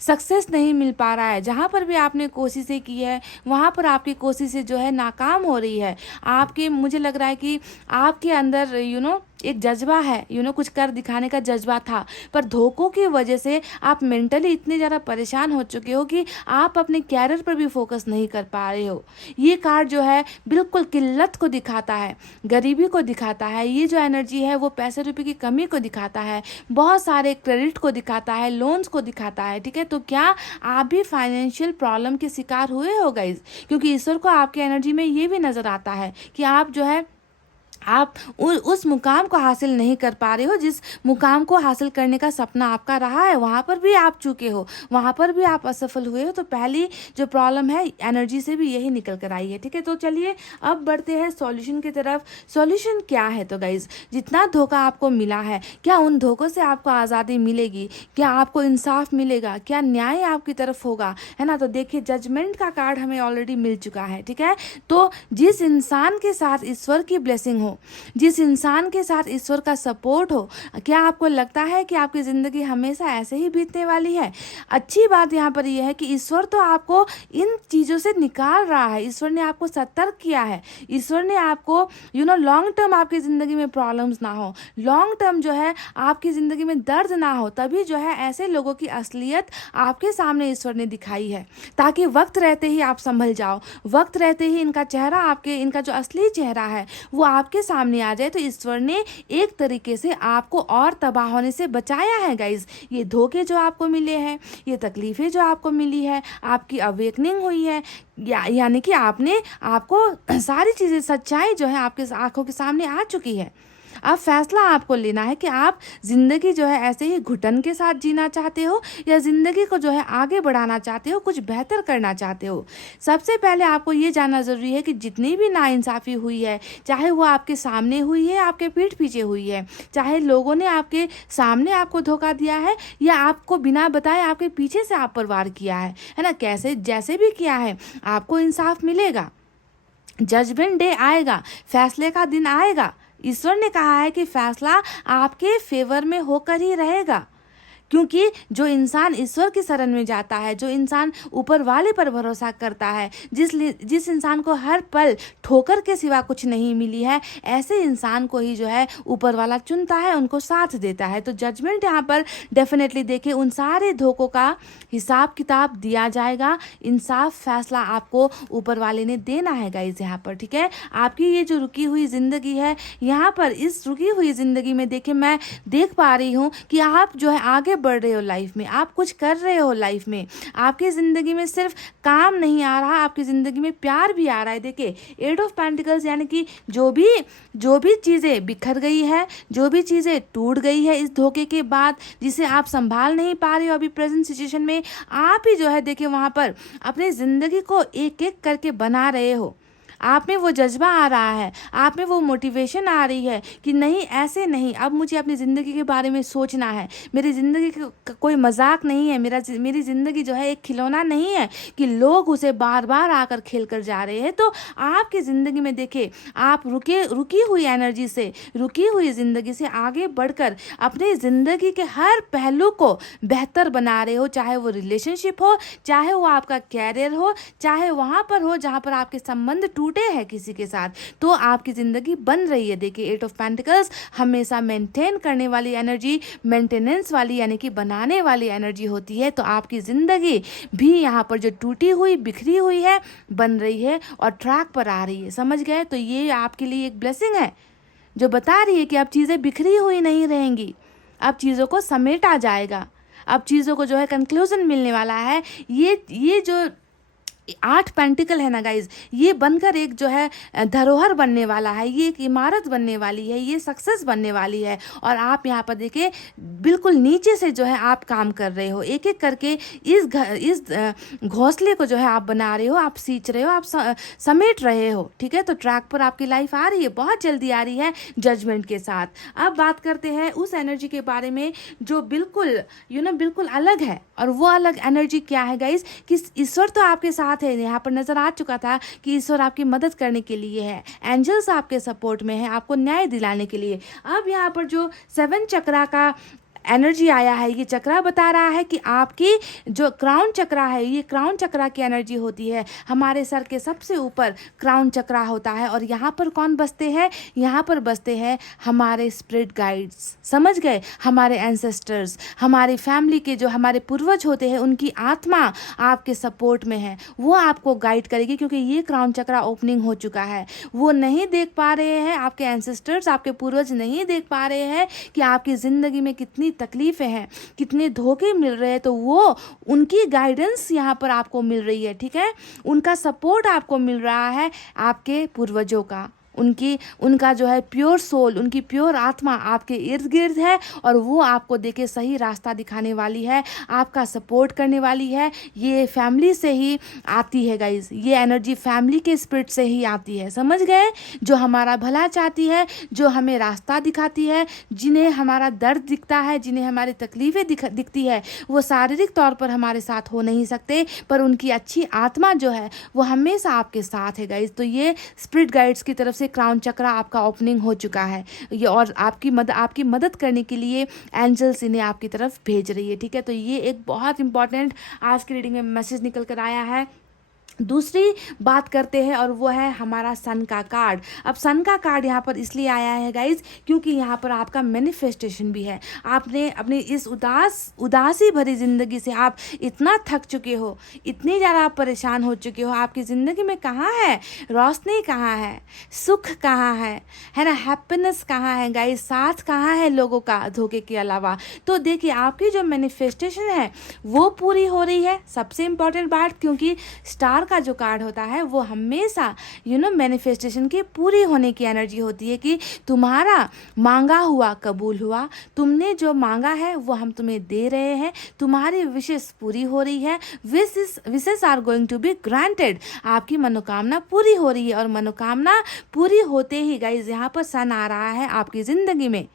सक्सेस नहीं मिल पा रहा है। जहाँ पर भी आपने कोशिशें की है वहाँ पर आपकी कोशिशें जो है नाकाम हो रही है। आपके मुझे लग रहा है कि आपके अंदर एक जज्बा है, कुछ कर दिखाने का जज्बा था, पर धोखों की वजह से आप मेंटली इतने ज़्यादा परेशान हो चुके हो कि आप अपने कैरियर पर भी फोकस नहीं कर पा रहे हो। ये कार्ड जो है बिल्कुल किल्लत को दिखाता है, गरीबी को दिखाता है। ये जो एनर्जी है वो पैसे रुपए की कमी को दिखाता है, बहुत सारे क्रेडिट को दिखाता है, लोन्स को दिखाता है, ठीक है। तो क्या आप भी फाइनेंशियल प्रॉब्लम के शिकार हुए हो गाइज? क्योंकि ईश्वर को आपकी एनर्जी में ये भी नज़र आता है कि आप जो है आप उस मुकाम को हासिल नहीं कर पा रहे हो, जिस मुकाम को हासिल करने का सपना आपका रहा है, वहाँ पर भी आप चूके हो, वहाँ पर भी आप असफल हुए हो। तो पहली जो प्रॉब्लम है एनर्जी से भी यही निकल कर आई है, ठीक है। तो चलिए अब बढ़ते हैं सॉल्यूशन की तरफ। सॉल्यूशन क्या है? तो गाइज, जितना धोखा आपको मिला है, क्या उन धोखों से आपको आज़ादी मिलेगी? क्या आपको इंसाफ मिलेगा? क्या न्याय आपकी तरफ होगा, है ना। तो देखिए, जजमेंट का कार्ड हमें ऑलरेडी मिल चुका है, ठीक है। तो जिस इंसान के साथ ईश्वर की ब्लेसिंग हो, जिस इंसान के साथ ईश्वर का सपोर्ट हो, क्या आपको लगता है कि आपकी ज़िंदगी हमेशा ऐसे ही बीतने वाली है? अच्छी बात यहाँ पर यह है कि ईश्वर तो आपको इन चीज़ों से निकाल रहा है, ईश्वर ने आपको सतर्क किया है, ईश्वर ने आपको लॉन्ग टर्म आपकी ज़िंदगी में प्रॉब्लम्स ना हो, लॉन्ग टर्म जो है आपकी ज़िंदगी में दर्द ना हो, तभी जो है ऐसे लोगों की असलियत आपके सामने ईश्वर ने दिखाई है, ताकि वक्त रहते ही आप संभल जाओ, वक्त रहते ही इनका चेहरा इनका जो असली चेहरा है वो आपके सामने आ जाए। तो ईश्वर ने एक तरीके से आपको और तबाह होने से बचाया है गाइज। ये धोखे जो आपको मिले हैं, ये तकलीफ़ें जो आपको मिली है, आपकी अवेकनिंग हुई है, यानी कि आपको सारी चीज़ें, सच्चाई जो है आपके आंखों के सामने आ चुकी है। अब फैसला आपको लेना है कि आप ज़िंदगी जो है ऐसे ही घुटन के साथ जीना चाहते हो, या ज़िंदगी को जो है आगे बढ़ाना चाहते हो, कुछ बेहतर करना चाहते हो। सबसे पहले आपको ये जानना ज़रूरी है कि जितनी भी नाइंसाफ़ी हुई है, चाहे वो आपके सामने हुई है, आपके पीठ पीछे हुई है, चाहे लोगों ने आपके सामने आपको धोखा दिया है, या आपको बिना बताए आपके पीछे से आप पर वार किया है ना, कैसे जैसे भी किया है, आपको इंसाफ मिलेगा। जजमेंट डे आएगा, फैसले का दिन आएगा। ईश्वर ने कहा है कि फैसला आपके फेवर में होकर ही रहेगा, क्योंकि जो इंसान ईश्वर की शरण में जाता है, जो इंसान ऊपर वाले पर भरोसा करता है, जिस इंसान को हर पल ठोकर के सिवा कुछ नहीं मिली है, ऐसे इंसान को ही जो है ऊपर वाला चुनता है, उनको साथ देता है। तो जजमेंट यहाँ पर डेफिनेटली देखिए, उन सारे धोखों का हिसाब किताब दिया जाएगा, इंसाफ फैसला आपको ऊपर वाले ने देना है गाइस यहाँ पर, ठीक है। आपकी ये जो रुकी हुई ज़िंदगी है, यहाँ पर इस रुकी हुई ज़िंदगी में देखिए, मैं देख पा रही हूँ कि आप जो है आगे बढ़ रहे हो लाइफ में, आप कुछ कर रहे हो लाइफ में, आपकी ज़िंदगी में सिर्फ काम नहीं आ रहा, आपकी ज़िंदगी में प्यार भी आ रहा है। देखिए, 8 ऑफ पेंटिकल्स, यानी कि जो भी चीज़ें बिखर गई है, जो भी चीज़ें टूट गई है इस धोखे के बाद, जिसे आप संभाल नहीं पा रहे हो अभी प्रेजेंट सिचुएशन में, आप ही जो है देखिए वहाँ पर अपनी ज़िंदगी को एक एक करके बना रहे हो। आप में वो जज्बा आ रहा है, आप में वो मोटिवेशन आ रही है कि नहीं ऐसे नहीं, अब मुझे अपनी ज़िंदगी के बारे में सोचना है। मेरी ज़िंदगी कोई मजाक नहीं है, मेरी ज़िंदगी जो है एक खिलौना नहीं है कि लोग उसे बार बार आकर खेल कर जा रहे हैं। तो आपकी ज़िंदगी में देखिए, आप रुकी हुई एनर्जी से, रुकी हुई ज़िंदगी से आगे बढ़कर अपनी ज़िंदगी के हर पहलू को बेहतर बना रहे हो, चाहे वो रिलेशनशिप हो, चाहे वो आपका कैरियर हो, चाहे वहाँ पर हो जहाँ पर आपके संबंध टूटे हैं किसी के साथ, तो आपकी ज़िंदगी बन रही है। देखिए 8 ऑफ पेंटिकल्स हमेशा मेंटेन करने वाली एनर्जी, मेंटेनेंस वाली यानी कि बनाने वाली एनर्जी होती है। तो आपकी ज़िंदगी भी यहाँ पर जो टूटी हुई बिखरी हुई है बन रही है और ट्रैक पर आ रही है। समझ गए? तो ये आपके लिए एक ब्लेसिंग है जो बता रही है कि अब चीज़ें बिखरी हुई नहीं रहेंगी, अब चीज़ों को समेटा जाएगा, अब चीज़ों को जो है कंक्लूजन मिलने वाला है। ये जो 8 पेंटिकल है ना गाइज, ये बनकर एक जो है धरोहर बनने वाला है, ये एक इमारत बनने वाली है, ये सक्सेस बनने वाली है। और आप यहाँ पर देखिए बिल्कुल नीचे से जो है आप काम कर रहे हो, एक एक करके इस घोंसले को जो है आप बना रहे हो, आप सींच रहे हो, आप समेट रहे हो। ठीक है, तो ट्रैक पर आपकी लाइफ आ रही है, बहुत जल्दी आ रही है जजमेंट के साथ। अब बात करते हैं उस एनर्जी के बारे में जो बिल्कुल बिल्कुल अलग है। और वो अलग एनर्जी क्या है गाइज, कि ईश्वर तो आपके साथ है। यहाँ पर नजर आ चुका था कि ईश्वर आपकी मदद करने के लिए है, एंजल्स आपके सपोर्ट में है, आपको न्याय दिलाने के लिए। अब यहाँ पर जो 7 चक्रा का एनर्जी आया है, ये चक्रा बता रहा है कि आपकी जो क्राउन चक्रा है, ये क्राउन चक्रा की एनर्जी होती है। हमारे सर के सबसे ऊपर क्राउन चक्रा होता है और यहाँ पर कौन बसते हैं, यहाँ पर बसते हैं हमारे स्पिरिट गाइड्स। समझ गए? हमारे एंसेस्टर्स, हमारी फैमिली के जो हमारे पूर्वज होते हैं, उनकी आत्मा आपके सपोर्ट में है, वो आपको गाइड करेगी क्योंकि ये क्राउन चक्रा ओपनिंग हो चुका है। वो नहीं देख पा रहे हैं, आपके एंसेस्टर्स, आपके पूर्वज नहीं देख पा रहे हैं कि आपकी ज़िंदगी में कितनी तकलीफें हैं, कितने धोखे मिल रहे हैं, तो वो उनकी गाइडेंस यहाँ पर आपको मिल रही है। ठीक है, उनका सपोर्ट आपको मिल रहा है, आपके पूर्वजों का, उनका जो है प्योर सोल, उनकी प्योर आत्मा आपके इर्द गिर्द है और वो आपको देके सही रास्ता दिखाने वाली है, आपका सपोर्ट करने वाली है। ये फैमिली से ही आती है गाइज, ये एनर्जी फैमिली के स्पिरिट से ही आती है। समझ गए? जो हमारा भला चाहती है, जो हमें रास्ता दिखाती है, जिन्हें हमारा दर्द दिखता है, जिन्हें हमारी तकलीफ़ें दिखती है, वो शारीरिक तौर पर हमारे साथ हो नहीं सकते, पर उनकी अच्छी आत्मा जो है वो हमेशा आपके साथ है गाइज। तो ये स्पिरिट गाइड्स की तरफ से क्राउन चक्रा आपका ओपनिंग हो चुका है, ये और आपकी मदद करने के लिए एंजल्स इन्हें आपकी तरफ भेज रही है। ठीक है, तो ये एक बहुत इंपॉर्टेंट आज की रीडिंग में मैसेज निकल कर आया है। दूसरी बात करते हैं और वो है हमारा सन का कार्ड। अब सन का कार्ड यहाँ पर इसलिए आया है गाइज क्योंकि यहाँ पर आपका मैनिफेस्टेशन भी है। आपने अपनी इस उदासी भरी ज़िंदगी से आप इतना थक चुके हो, इतनी ज़्यादा आप परेशान हो चुके हो। आपकी ज़िंदगी में कहाँ है रोशनी, कहाँ है सुख, कहाँ है ना हैप्पीनेस, कहाँ है गाइज, साथ कहाँ है लोगों का धोखे के अलावा। तो देखिए आपकी जो मैनिफेस्टेशन है वो पूरी हो रही है, सबसे इम्पॉर्टेंट बात, क्योंकि स्टार का जो कार्ड होता है वो हमेशा मैनिफेस्टेशन के पूरी होने की एनर्जी होती है कि तुम्हारा मांगा हुआ कबूल हुआ, तुमने जो मांगा है वो हम तुम्हें दे रहे हैं, तुम्हारी विशेष पूरी हो रही है, wishes are going to be granted. आपकी मनोकामना पूरी हो रही है और मनोकामना पूरी होते ही गाइज यहाँ पर सन आ रहा है आपकी ज़िंदगी में।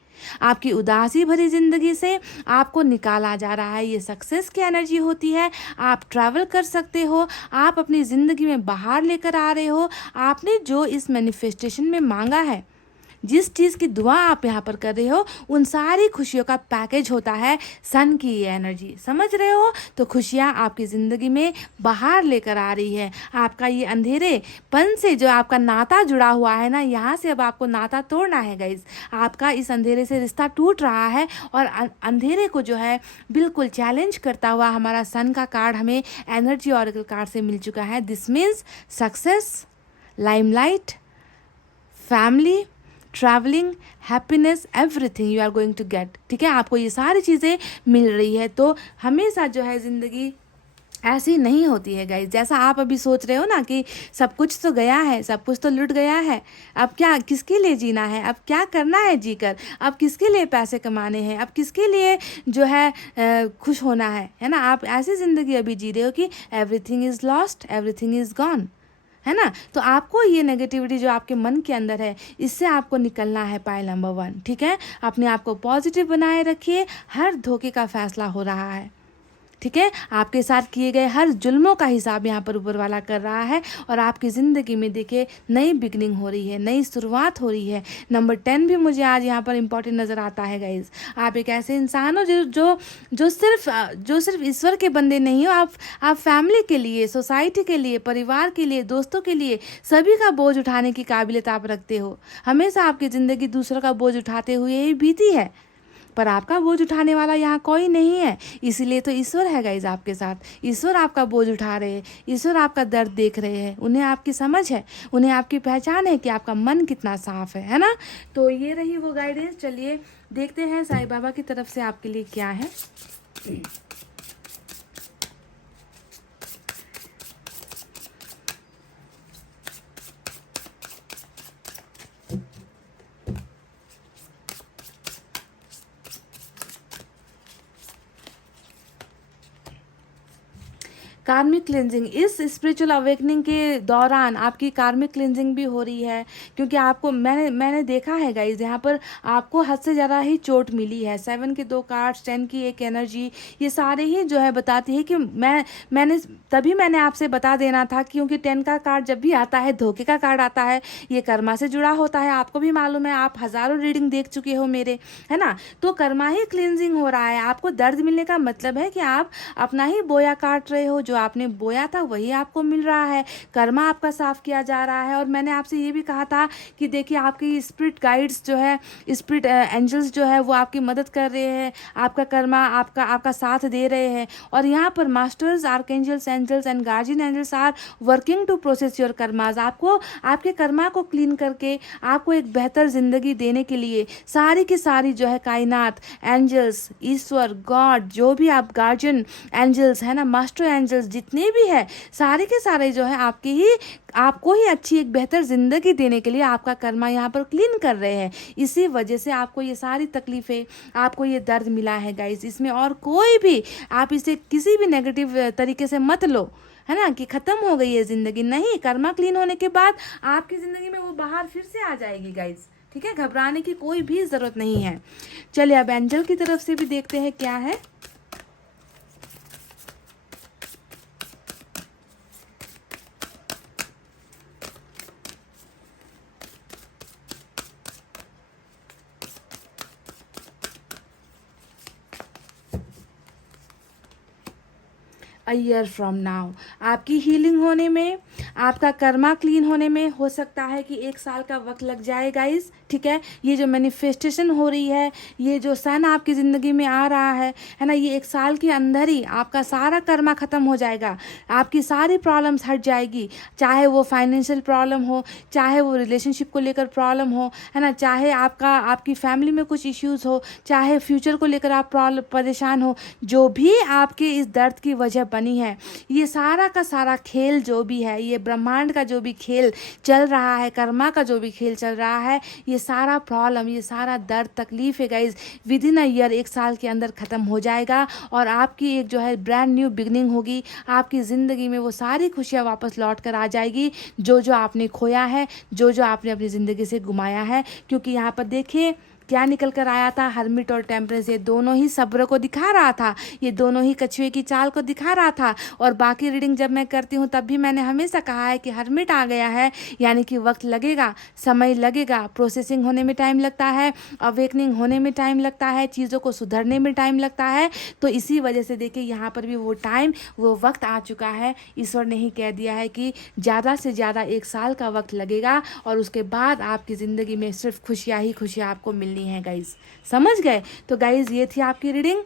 आपकी उदासी भरी ज़िंदगी से आपको निकाला जा रहा है। ये सक्सेस की एनर्जी होती है। आप ट्रैवल कर सकते हो, आप अपनी ज़िंदगी में बाहर लेकर आ रहे हो। आपने जो इस मैनिफेस्टेशन में मांगा है, जिस चीज़ की दुआ आप यहाँ पर कर रहे हो, उन सारी खुशियों का पैकेज होता है सन की ये एनर्जी। समझ रहे हो? तो खुशियाँ आपकी ज़िंदगी में बाहर लेकर आ रही है। आपका ये अंधेरेपन से जो आपका नाता जुड़ा हुआ है ना, यहाँ से अब आपको नाता तोड़ना है गाइज। आपका इस अंधेरे से रिश्ता टूट रहा है और अंधेरे को जो है बिल्कुल चैलेंज करता हुआ हमारा सन का कार्ड हमें एनर्जी ऑरेकल कार्ड से मिल चुका है। This means success, limelight, family, travelling, happiness, everything you are going to get. ठीक है, आपको ये सारी चीज़ें मिल रही है। तो हमेशा जो है ज़िंदगी ऐसी नहीं होती है गाइज, जैसा आप अभी सोच रहे हो ना कि सब कुछ तो गया है, सब कुछ तो लुट गया है, अब क्या किसके लिए जीना है, अब क्या करना है जीकर, अब किसके लिए पैसे कमाने हैं, अब किसके लिए जो है खुश होना है ना। आप ऐसी ज़िंदगी अभी जी रहे हो कि everything is lost, everything is gone. है ना। तो आपको ये नेगेटिविटी जो आपके मन के अंदर है, इससे आपको निकलना है। पॉइंट नंबर 1, ठीक है। अपने आप को पॉजिटिव बनाए रखिए। हर धोखे का फैसला हो रहा है, ठीक है। आपके साथ किए गए हर जुल्मों का हिसाब यहाँ पर ऊपर वाला कर रहा है, और आपकी ज़िंदगी में देखिए नई बिगनिंग हो रही है, नई शुरुआत हो रही है। नंबर 10 भी मुझे आज यहाँ पर इम्पोर्टेंट नज़र आता है गाइज। आप एक ऐसे इंसान हो जो सिर्फ ईश्वर के बंदे नहीं हो। आप फैमिली के लिए, सोसाइटी के लिए, परिवार के लिए, दोस्तों के लिए, सभी का बोझ उठाने की काबिलियत आप रखते हो। हमेशा आपकी ज़िंदगी दूसरों का बोझ उठाते हुए ही बीती है, पर आपका बोझ उठाने वाला यहाँ कोई नहीं है। इसीलिए तो ईश्वर है गाइज आपके साथ। ईश्वर आपका बोझ उठा रहे हैं, ईश्वर आपका दर्द देख रहे हैं। उन्हें आपकी समझ है, उन्हें आपकी पहचान है कि आपका मन कितना साफ है ना। तो ये रही वो गाइडेंस। चलिए देखते हैं साईं बाबा की तरफ से आपके लिए क्या है। कार्मिक क्लिनजिंग, इस स्पिरिचुअल अवेकनिंग के दौरान आपकी कार्मिक क्लिनजिंग भी हो रही है, क्योंकि आपको मैंने देखा है गाइज, यहाँ पर आपको हद से ज़्यादा ही चोट मिली है। 7 के 2 कार्ड्स, 10 की एक एनर्जी, ये सारे ही जो है बताती है कि मैंने आपसे बता देना था, क्योंकि 10 का कार्ड जब भी आता है, धोखे का कार्ड आता है, ये कर्मा से जुड़ा होता है। आपको भी मालूम है, आप हज़ारों रीडिंग देख चुके हो मेरे, है ना। तो कर्मा ही क्लिनजिंग हो रहा है। आपको दर्द मिलने का मतलब है कि आप अपना ही बोया काट रहे हो। जो आपने बोया था वही आपको मिल रहा है। कर्मा आपका साफ किया जा रहा है। और मैंने आपसे ये भी कहा था कि देखिए आपकी स्पिरिट गाइड्स जो है, स्पिरिट एंजल्स जो है, वो आपकी मदद कर रहे हैं। आपका कर्मा आपका साथ दे रहे हैं। और यहाँ पर masters, archangels, angels and guardian angels are working to process your karmas. आपको आपके कर्मा को क्लीन करके आपको एक बेहतर जिंदगी देने के लिए सारी की सारी जो है कायनात, एंजल्स, ईश्वर, गॉड, जो भी आप गार्जियन एंजल्स है ना, मास्टर एंजल्स जितने भी है, सारे के सारे जो है आपको ही अच्छी एक बेहतर जिंदगी देने के लिए आपका कर्मा यहाँ पर क्लीन कर रहे हैं। इसी वजह से आपको ये सारी तकलीफें, आपको ये दर्द मिला है गाइस। इसमें और कोई भी, आप इसे किसी भी नेगेटिव तरीके से मत लो, है ना, कि खत्म हो गई है जिंदगी। नहीं, कर्मा क्लीन होने के बाद आपकी जिंदगी में वो बाहर फिर से आ जाएगी गाइस, ठीक है। घबराने की कोई भी जरूरत नहीं है। चलिए अब एंजल की तरफ से भी देखते हैं क्या है। अ ईयर फ्रॉम नाउ आपकी हीलिंग होने में, आपका कर्मा क्लीन होने में हो सकता है कि 1 साल का वक्त लग जाए गाइस, ठीक है। ये जो मैनिफेस्टेशन हो रही है, ये जो सन आपकी ज़िंदगी में आ रहा है ना, ये 1 साल के अंदर ही आपका सारा कर्मा ख़त्म हो जाएगा। आपकी सारी प्रॉब्लम्स हट जाएगी, चाहे वो फाइनेंशियल प्रॉब्लम हो, चाहे वो रिलेशनशिप को लेकर प्रॉब्लम हो, है ना, चाहे आपकी फैमिली में कुछ इश्यूज़ हो, चाहे फ्यूचर को लेकर आप परेशान हो। जो भी आपके इस दर्द की वजह बनी है, ये सारा का सारा खेल जो भी है, ये ब्रह्मांड का जो भी खेल चल रहा है, कर्मा का जो भी खेल चल रहा है, ये सारा प्रॉब्लम, ये सारा दर्द, तकलीफ है guys, with in a year, 1 साल के अंदर ख़त्म हो जाएगा। और आपकी एक जो है ब्रांड न्यू बिगनिंग होगी। आपकी ज़िंदगी में वो सारी खुशियाँ वापस लौट कर आ जाएगी, जो आपने खोया है, जो आपने अपनी ज़िंदगी से घुमाया है। क्योंकि यहाँ पर देखिए क्या निकल कर आया था, हर्मिट और टेम्परेंस, ये दोनों ही सब्र को दिखा रहा था, ये दोनों ही कछुए की चाल को दिखा रहा था। और बाकी रीडिंग जब मैं करती हूँ तब भी मैंने हमेशा कहा है कि हर्मिट आ गया है, यानी कि वक्त लगेगा, समय लगेगा, प्रोसेसिंग होने में टाइम लगता है, अवेकनिंग होने में टाइम लगता है, चीज़ों को सुधरने में टाइम लगता है। तो इसी वजह से देखिए यहाँ पर भी वो टाइम, वो वक्त आ चुका है। ईश्वर ने ही कह दिया है कि ज़्यादा से ज़्यादा 1 साल का वक्त लगेगा, और उसके बाद आपकी ज़िंदगी में सिर्फ खुशियाँ ही खुशियाँ आपको मिलनी है गाइज। समझ गए? तो गाइज ये थी आपकी रीडिंग।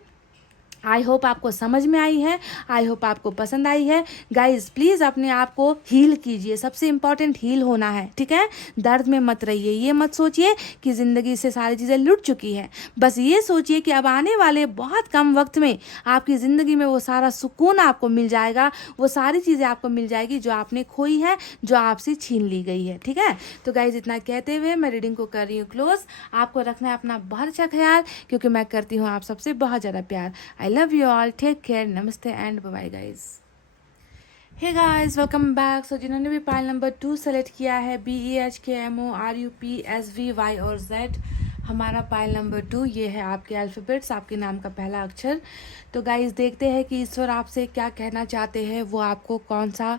आई होप आपको समझ में आई है, आई होप आपको पसंद आई है। गाइज प्लीज़ अपने आप को हील कीजिए, सबसे इम्पॉर्टेंट हील होना है, ठीक है। दर्द में मत रहिए, ये मत सोचिए कि ज़िंदगी से सारी चीज़ें लुट चुकी है। बस ये सोचिए कि अब आने वाले बहुत कम वक्त में आपकी ज़िंदगी में वो सारा सुकून आपको मिल जाएगा, वो सारी चीज़ें आपको मिल जाएगी जो आपने खोई है, जो आपसे छीन ली गई है, ठीक है। तो गाइज इतना कहते हुए मैं रीडिंग को कर रही हूँ क्लोज। आपको रखना है अपना बहुत अच्छा ख्याल, क्योंकि मैं करती हूँ आप सबसे बहुत ज़्यादा प्यार। I love you all. Take care. Namaste and bye bye guys. Hey guys, welcome back. So जिन्होंने भी पाइल नंबर 2 सेलेक्ट किया है, BEHKMORUPSVY और Z, हमारा पाइल नंबर 2 ये है आपके अल्फ़ाबेट्स, आपके नाम का पहला अक्षर। तो गाइस देखते हैं कि ईश्वर आपसे क्या कहना चाहते हैं, वो आपको कौन सा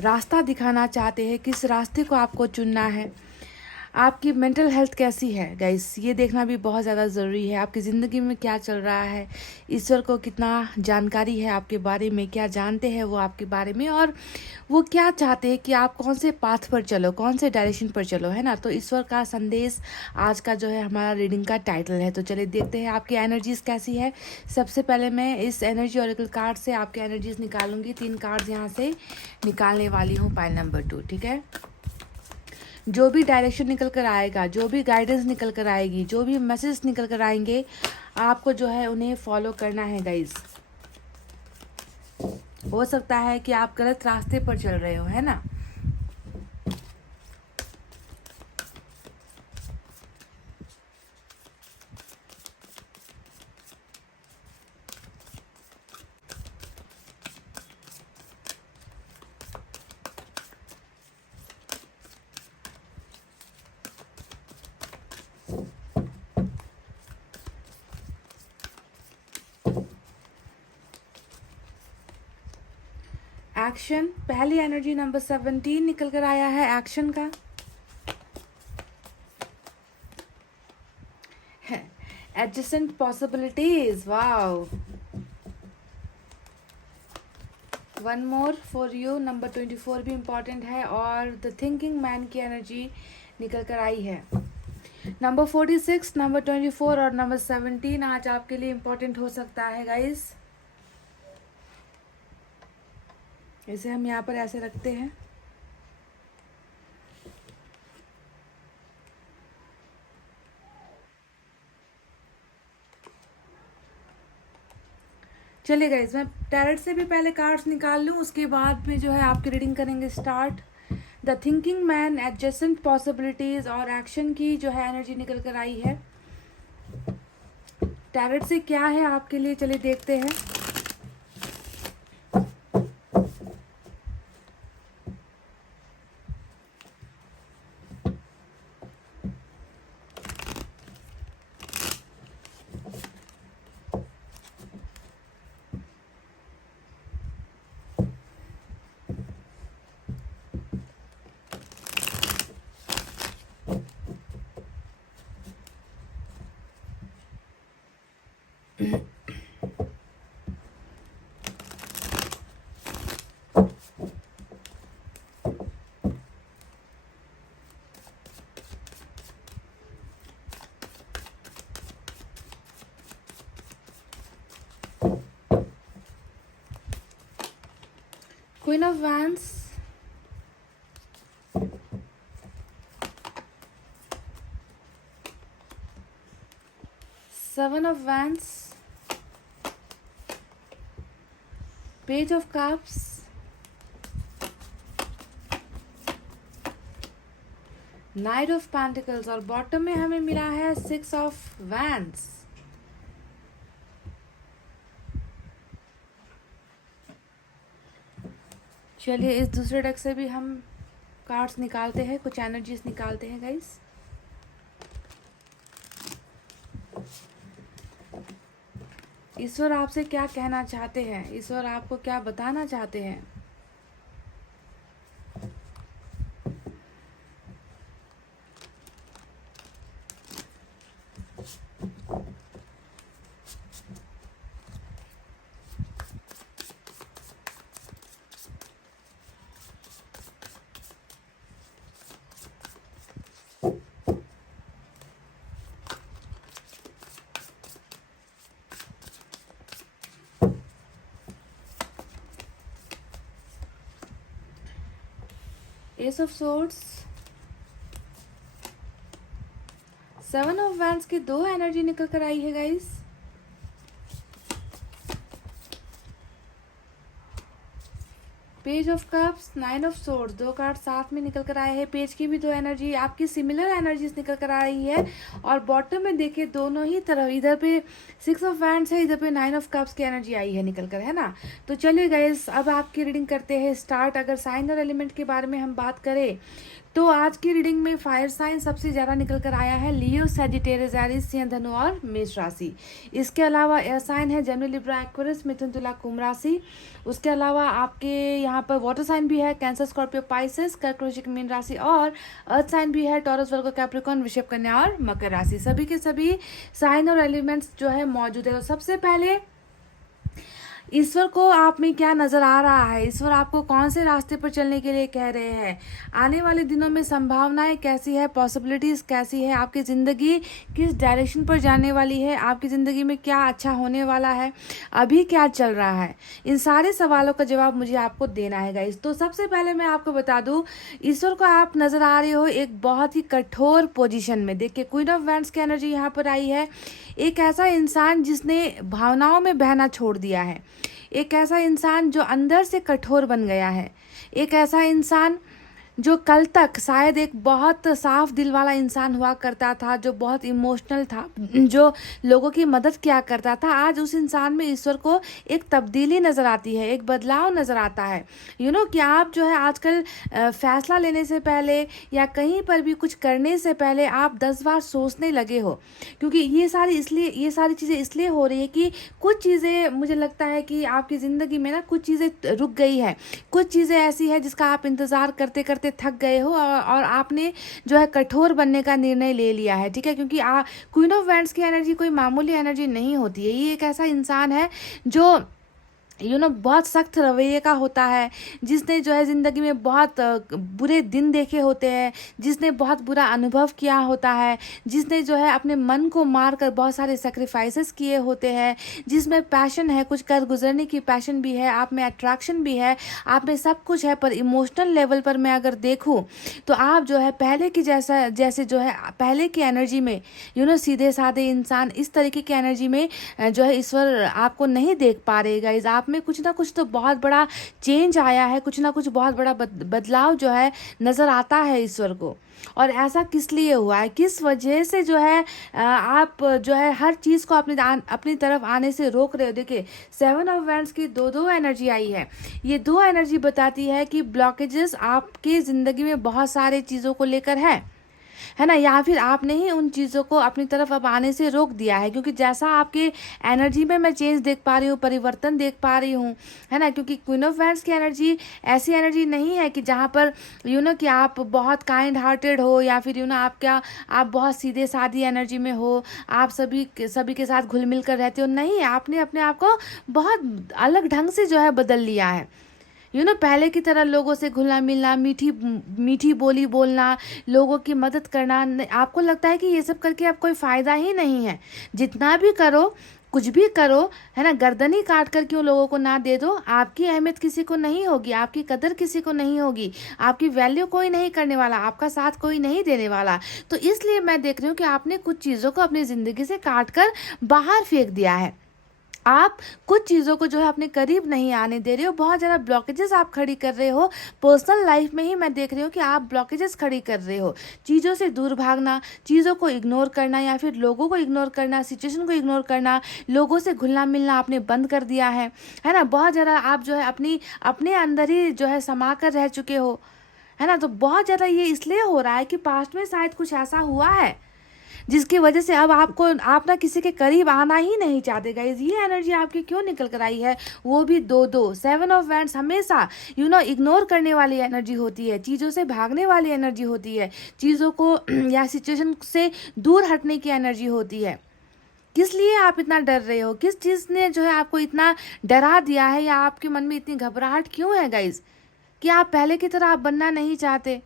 रास्ता दिखाना चाहते हैं, किस रास्ते को आपको चुनना है। आपकी मेंटल हेल्थ कैसी है गाइस, ये देखना भी बहुत ज़्यादा ज़रूरी है। आपकी ज़िंदगी में क्या चल रहा है, ईश्वर को कितना जानकारी है आपके बारे में, क्या जानते हैं वो आपके बारे में, और वो क्या चाहते हैं कि आप कौन से पाथ पर चलो, कौन से डायरेक्शन पर चलो, है ना। तो ईश्वर का संदेश आज का जो है हमारा रीडिंग का टाइटल है। तो चलिए देखते हैं आपकी एनर्जीज कैसी है। सबसे पहले मैं इस एनर्जी ऑरेकल कार्ड से आपके एनर्जीज निकालूंगी। 3 कार्ड यहाँ से निकालने वाली हूँ पाइल नंबर 2, ठीक है। जो भी डायरेक्शन निकल कर आएगा, जो भी गाइडेंस निकल कर आएगी, जो भी मैसेज निकल कर आएंगे, आपको जो है उन्हें फॉलो करना है गाइज। हो सकता है कि आप गलत रास्ते पर चल रहे हो, है ना। एक्शन, पहली एनर्जी नंबर 17 निकल कर आया है एक्शन का। Adjacent possibilities, wow. One more for you, number 24 भी इम्पॉर्टेंट है, और द थिंकिंग मैन की एनर्जी निकल कर आई है। नंबर 46, नंबर 24 और नंबर 17 आज आपके लिए इम्पोर्टेंट हो सकता है गाइस। इसे हम यहाँ पर ऐसे रखते हैं। चलिए गाइस, मैं टैरेट से भी पहले कार्ड्स निकाल लूँ, उसके बाद में जो है आपकी रीडिंग करेंगे start. The thinking man, adjacent possibilities और एक्शन की जो है एनर्जी निकल कर आई है। टैरेट से क्या है आपके लिए, चलिए देखते हैं। Queen of Wands, Seven of Wands, Page of Cups, Knight of Pentacles, और बॉटम में हमें मिला है Six of Wands। चलिए इस दूसरे डेक से भी हम कार्ड्स निकालते हैं, कुछ एनर्जीज निकालते हैं गाइस। ईश्वर आपसे क्या कहना चाहते हैं, ईश्वर आपको क्या बताना चाहते हैं। S of swords, seven of wands की 2 एनर्जी निकल कर आई है guys. Page of cups, 9 of swords, दो कार्ड साथ में निकल कर आए हैं। पेज की भी दो एनर्जी आपकी सिमिलर एनर्जीज निकल कर आ रही है। और बॉटम में देखिए दोनों ही तरफ, इधर पे 6 ऑफ वैंड्स है, इधर पे 9 ऑफ कप्स की एनर्जी आई है निकल कर, है ना। तो चलिए गाइस अब आपकी रीडिंग करते हैं स्टार्ट। अगर साइन और एलिमेंट के बारे में हम बात करें तो आज की रीडिंग में फायर साइन सबसे ज़्यादा निकल कर आया है, लियो, सैजिटेरियस, एरीज, सिंह, धनु और मेष राशि। इसके अलावा एयर साइन है जेमिनी, लिब्रा, एक्वेरियस, मिथुन, तुला, कुंभ राशि। उसके अलावा आपके यहाँ पर वाटर साइन भी है, कैंसर, स्कॉर्पियो, पाइसेस, कर्क, वृश्चिक, मीन राशि। और अर्थ साइन भी है, टॉरस, वर्गो, कैप्रिकॉर्न, वृषभ, कन्या और मकर राशि। सभी के सभी साइन और एलिमेंट्स जो है मौजूद है। तो सबसे पहले ईश्वर को आप में क्या नज़र आ रहा है, ईश्वर आपको कौन से रास्ते पर चलने के लिए कह रहे हैं, आने वाले दिनों में संभावनाएं कैसी है, पॉसिबिलिटीज़ कैसी है, आपकी ज़िंदगी किस डायरेक्शन पर जाने वाली है, आपकी ज़िंदगी में क्या अच्छा होने वाला है, अभी क्या चल रहा है, इन सारे सवालों का जवाब मुझे आपको देना है गाइस। तो सबसे पहले मैं आपको बता दूँ, ईश्वर को आप नज़र आ रहे हो एक बहुत ही कठोर पोजिशन में। देखिए क्वीन ऑफ वैंड्स की एनर्जी यहाँ पर आई है। एक ऐसा इंसान जिसने भावनाओं में बहना छोड़ दिया है, एक ऐसा इंसान जो अंदर से कठोर बन गया है, एक ऐसा इंसान जो कल तक शायद एक बहुत साफ दिल वाला इंसान हुआ करता था, जो बहुत इमोशनल था, जो लोगों की मदद किया करता था, आज उस इंसान में ईश्वर को एक तब्दीली नज़र आती है, एक बदलाव नज़र आता है। कि आप जो है आजकल फैसला लेने से पहले या कहीं पर भी कुछ करने से पहले आप 10 बार सोचने लगे हो, क्योंकि ये सारी चीज़ें इसलिए हो रही है कि कुछ चीज़ें मुझे लगता है कि आपकी ज़िंदगी में ना कुछ चीज़ें रुक गई है, कुछ चीज़ें ऐसी है जिसका आप इंतज़ार करते करते थक गए हो और आपने जो है कठोर बनने का निर्णय ले लिया है, ठीक है। क्योंकि क्वीन ऑफ वैंड्स की एनर्जी कोई मामूली एनर्जी नहीं होती है। ये एक ऐसा इंसान है जो बहुत सख्त रवैये का होता है, जिसने जो है ज़िंदगी में बहुत बुरे दिन देखे होते हैं, जिसने बहुत बुरा अनुभव किया होता है, जिसने जो है अपने मन को मार कर बहुत सारे सेक्रीफाइसेस किए होते हैं, जिसमें पैशन है, कुछ कर गुजरने की पैशन भी है, आप में अट्रैक्शन भी है, आप में सब कुछ है। पर इमोशनल लेवल पर मैं अगर देखूँ तो आप जो है पहले की जैसे जो है पहले की एनर्जी में सीधे साधे इंसान, इस तरीके की एनर्जी में जो है ईश्वर आपको नहीं देख पा रहे गाइस। आप में कुछ ना कुछ तो बहुत बड़ा चेंज आया है, कुछ ना कुछ बहुत बड़ा बदलाव जो है नज़र आता है ईश्वर को। और ऐसा किस लिए हुआ है, किस वजह से जो है आप जो है हर चीज़ को अपनी तरफ आने से रोक रहे हो। देखिए 7 ऑफ वैंड्स की दो एनर्जी आई है। ये दो एनर्जी बताती है कि ब्लॉकेजेस आपकी ज़िंदगी में बहुत सारे चीज़ों को लेकर है ना, या फिर आपने ही उन चीज़ों को अपनी तरफ अब आने से रोक दिया है। क्योंकि जैसा आपके एनर्जी में मैं चेंज देख पा रही हूँ, परिवर्तन देख पा रही हूँ, है ना। क्योंकि क्वीन ऑफ वैंड्स की एनर्जी ऐसी एनर्जी नहीं है कि जहाँ पर कि आप बहुत काइंड हार्टेड हो, या फिर आप बहुत सीधे सादी एनर्जी में हो, आप सभी के साथ घुल मिल कर रहते हो। नहीं, आपने अपने आप को बहुत अलग ढंग से जो है बदल लिया है। पहले की तरह लोगों से घुलना मिलना, मीठी बोली बोलना, लोगों की मदद करना, आपको लगता है कि ये सब करके अब कोई फ़ायदा ही नहीं है। जितना भी करो, कुछ भी करो, है ना, गर्दन ही काट कर क्यों लोगों को ना दे दो, आपकी अहमियत किसी को नहीं होगी, आपकी कदर किसी को नहीं होगी, आपकी वैल्यू कोई नहीं करने वाला, आपका साथ कोई नहीं देने वाला। तो इसलिए मैं देख रही हूँ कि आपने कुछ चीज़ों को अपनी ज़िंदगी से काट कर बाहर फेंक दिया है। आप कुछ चीज़ों को जो है अपने करीब नहीं आने दे रहे हो, बहुत ज़्यादा ब्लॉकेजेस आप खड़ी कर रहे हो। पर्सनल लाइफ में ही मैं देख रही हूँ कि आप ब्लॉकेजेस खड़ी कर रहे हो, चीज़ों से दूर भागना, चीज़ों को इग्नोर करना, या फिर लोगों को इग्नोर करना, सिचुएशन को इग्नोर करना, लोगों से घुलना मिलना आपने बंद कर दिया है ना। बहुत ज़्यादा आप जो है अपने अंदर ही जो है समा कर रह चुके हो, है ना। तो बहुत ज़्यादा ये इसलिए हो रहा है कि पास्ट में शायद कुछ ऐसा हुआ है जिसकी वजह से अब आप ना किसी के करीब आना ही नहीं चाहते गाइज। ये एनर्जी आपकी क्यों निकल कर आई है, वो भी दो 7 ऑफ वैंड्स हमेशा इग्नोर करने वाली एनर्जी होती है, चीज़ों से भागने वाली एनर्जी होती है, चीज़ों को या सिचुएशन से दूर हटने की एनर्जी होती है। किस लिए आप इतना डर रहे हो, किस चीज़ ने जो है आपको इतना डरा दिया है, या आपके मन में इतनी घबराहट क्यों है गाइज, कि आप पहले की तरह आप बनना नहीं चाहते।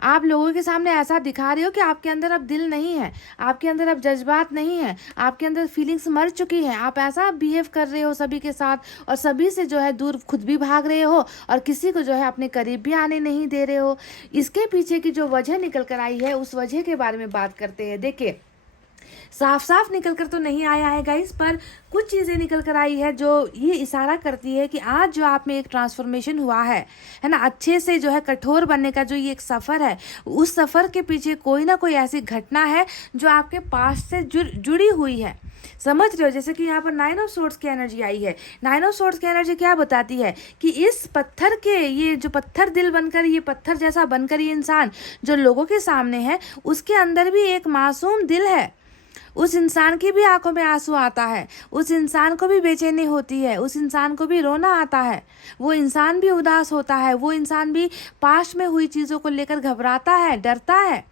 आप लोगों के सामने ऐसा दिखा रहे हो कि आपके अंदर अब दिल नहीं है, आपके अंदर अब जज्बात नहीं है, आपके अंदर फीलिंग्स मर चुकी है। आप ऐसा बिहेव कर रहे हो सभी के साथ, और सभी से जो है दूर खुद भी भाग रहे हो, और किसी को जो है अपने करीब भी आने नहीं दे रहे हो। इसके पीछे की जो वजह निकल कर आई है, उस वजह के बारे में बात करते हैं। देखिए साफ साफ निकल कर तो नहीं आया है गाइस, पर कुछ चीज़ें निकल कर आई है जो ये इशारा करती है कि आज जो आप में एक ट्रांसफॉर्मेशन हुआ है ना, अच्छे से जो है कठोर बनने का जो ये एक सफ़र है, उस सफ़र के पीछे कोई ना कोई ऐसी घटना है जो आपके पास से जुड़ी हुई है। समझ रहे हो? जैसे कि यहाँ पर 9 ऑफ सोर्ड्स की एनर्जी आई है। 9 ऑफ सोर्ड्स की एनर्जी क्या बताती है कि इस पत्थर के, ये जो पत्थर दिल बनकर, ये पत्थर जैसा बनकर ये इंसान जो लोगों के सामने है, उसके अंदर भी एक मासूम दिल है। उस इंसान की भी आंखों में आंसू आता है, उस इंसान को भी बेचैनी होती है, उस इंसान को भी रोना आता है, वो इंसान भी उदास होता है, वो इंसान भी पास्ट में हुई चीज़ों को लेकर घबराता है, डरता है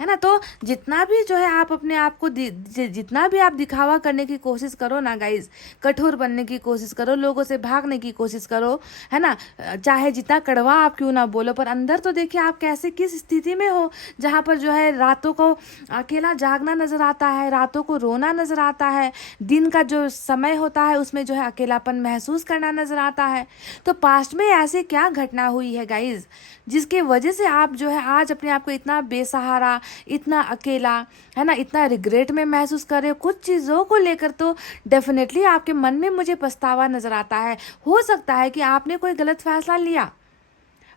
ना। तो जितना भी जो है आप अपने आप को जितना भी आप दिखावा करने की कोशिश करो ना गाइज, कठोर बनने की कोशिश करो, लोगों से भागने की कोशिश करो, है ना, चाहे जितना कड़वा आप क्यों ना बोलो, पर अंदर तो देखिए आप कैसे, किस स्थिति में हो, जहाँ पर जो है रातों को अकेला जागना नजर आता है, रातों को रोना नजर आता है, दिन का जो समय होता है उसमें जो है अकेलापन महसूस करना नजर आता है। तो पास्ट में ऐसे क्या घटना हुई है गाइज, जिसके वजह से आप जो है आज अपने आप को इतना बेसहारा, इतना अकेला, है ना, इतना रिग्रेट में महसूस कर रहे हो। कुछ चीज़ों को लेकर तो डेफिनेटली आपके मन में मुझे पछतावा नज़र आता है। हो सकता है कि आपने कोई गलत फैसला लिया,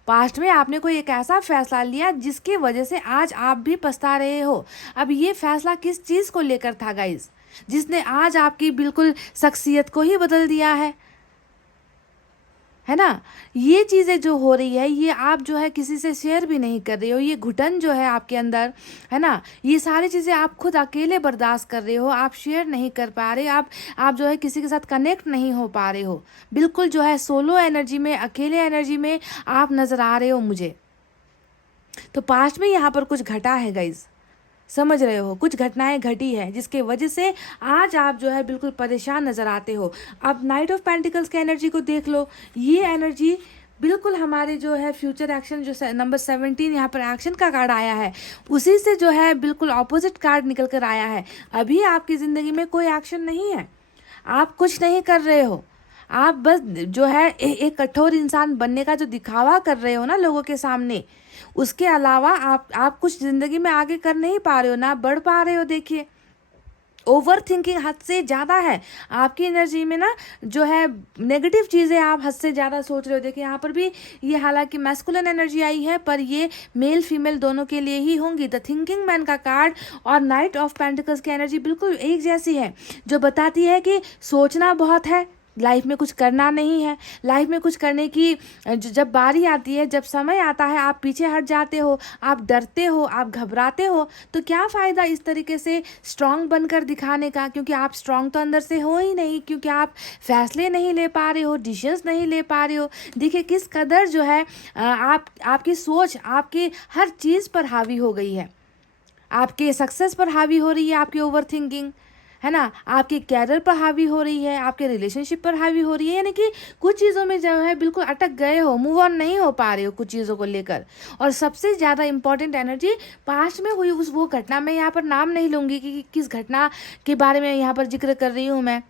पास्ट में आपने कोई एक ऐसा फैसला लिया जिसकी वजह से आज आप भी पछता रहे हो। अब ये फैसला किस चीज़ को लेकर था गाइज, जिसने आज आपकी बिल्कुल शख्सियत को ही बदल दिया है ना। ये चीज़ें जो हो रही है, ये आप जो है किसी से शेयर भी नहीं कर रहे हो, ये घुटन जो है आपके अंदर, है ना, ये सारी चीज़ें आप खुद अकेले बर्दाश्त कर रहे हो, आप शेयर नहीं कर पा रहे, आप जो है किसी के साथ कनेक्ट नहीं हो पा रहे हो, बिल्कुल जो है सोलो एनर्जी में, अकेले एनर्जी में आप नज़र आ रहे हो मुझे। तो पास्ट में यहाँ पर कुछ घटा है गाइज, समझ रहे हो, कुछ घटनाएं घटी है जिसके वजह से आज आप जो है बिल्कुल परेशान नज़र आते हो। अब नाइट ऑफ पेंटिकल्स की एनर्जी को देख लो, ये एनर्जी बिल्कुल हमारे जो है फ्यूचर एक्शन, जो नंबर 17 यहाँ पर एक्शन का कार्ड आया है, उसी से जो है बिल्कुल ऑपोजिट कार्ड निकल कर आया है। अभी आपकी ज़िंदगी में कोई एक्शन नहीं है, आप कुछ नहीं कर रहे हो, आप बस जो है एक कठोर इंसान बनने का जो दिखावा कर रहे हो ना लोगों के सामने, उसके अलावा आप कुछ ज़िंदगी में आगे कर नहीं पा रहे हो, ना बढ़ पा रहे हो। देखिए ओवर थिंकिंग हद से ज़्यादा है आपकी एनर्जी में ना, जो है नेगेटिव चीज़ें आप हद से ज़्यादा सोच रहे हो। देखिए यहाँ पर भी ये हालांकि मैस्कुलिन एनर्जी आई है, पर ये मेल फीमेल दोनों के लिए ही होंगी। द थिंकिंग मैन का कार्ड और नाइट ऑफ पेंटिकल्स की एनर्जी बिल्कुल एक जैसी है, जो बताती है कि सोचना बहुत है, लाइफ में कुछ करना नहीं है। लाइफ में कुछ करने की जब बारी आती है, जब समय आता है, आप पीछे हट जाते हो, आप डरते हो, आप घबराते हो। तो क्या फ़ायदा इस तरीके से स्ट्रांग बनकर दिखाने का, क्योंकि आप स्ट्रांग तो अंदर से हो ही नहीं, क्योंकि आप फैसले नहीं ले पा रहे हो, डिसीजंस नहीं ले पा रहे हो। देखिए किस कदर जो है आपकी सोच आपकी हर चीज़ पर हावी हो गई है, आपके सक्सेस पर हावी हो रही है आपकी ओवर थिंकिंग, है ना, आपके कैरियर पर हावी हो रही है, आपके रिलेशनशिप पर हावी हो रही है। यानी कि कुछ चीज़ों में जो है बिल्कुल अटक गए हो, मूव ऑन नहीं हो पा रहे हो कुछ चीज़ों को लेकर। और सबसे ज़्यादा इंपॉर्टेंट एनर्जी पास्ट में हुई उस वो घटना, मैं यहाँ पर नाम नहीं लूँगी कि किस घटना के बारे में यहाँ पर जिक्र कर रही हूँ मैं,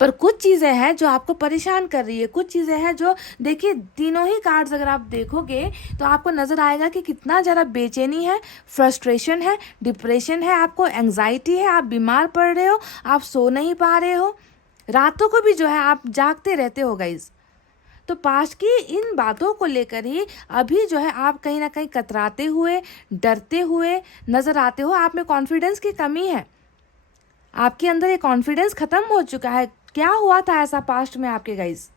पर कुछ चीज़ें हैं जो आपको परेशान कर रही है, कुछ चीज़ें हैं जो, देखिए तीनों ही कार्ड्स अगर आप देखोगे तो आपको नज़र आएगा कि कितना ज़्यादा बेचैनी है, फ्रस्ट्रेशन है, डिप्रेशन है, आपको एंग्जाइटी है, आप बीमार पड़ रहे हो, आप सो नहीं पा रहे हो, रातों को भी जो है आप जागते रहते हो गाइज। तो पास्ट की इन बातों को लेकर ही अभी जो है आप कहीं ना कहीं कतराते हुए, डरते हुए नज़र आते हो। आप में कॉन्फिडेंस की कमी है, आपके अंदर ये कॉन्फिडेंस खत्म हो चुका है। क्या हुआ था ऐसा पास्ट में आपके गाइस?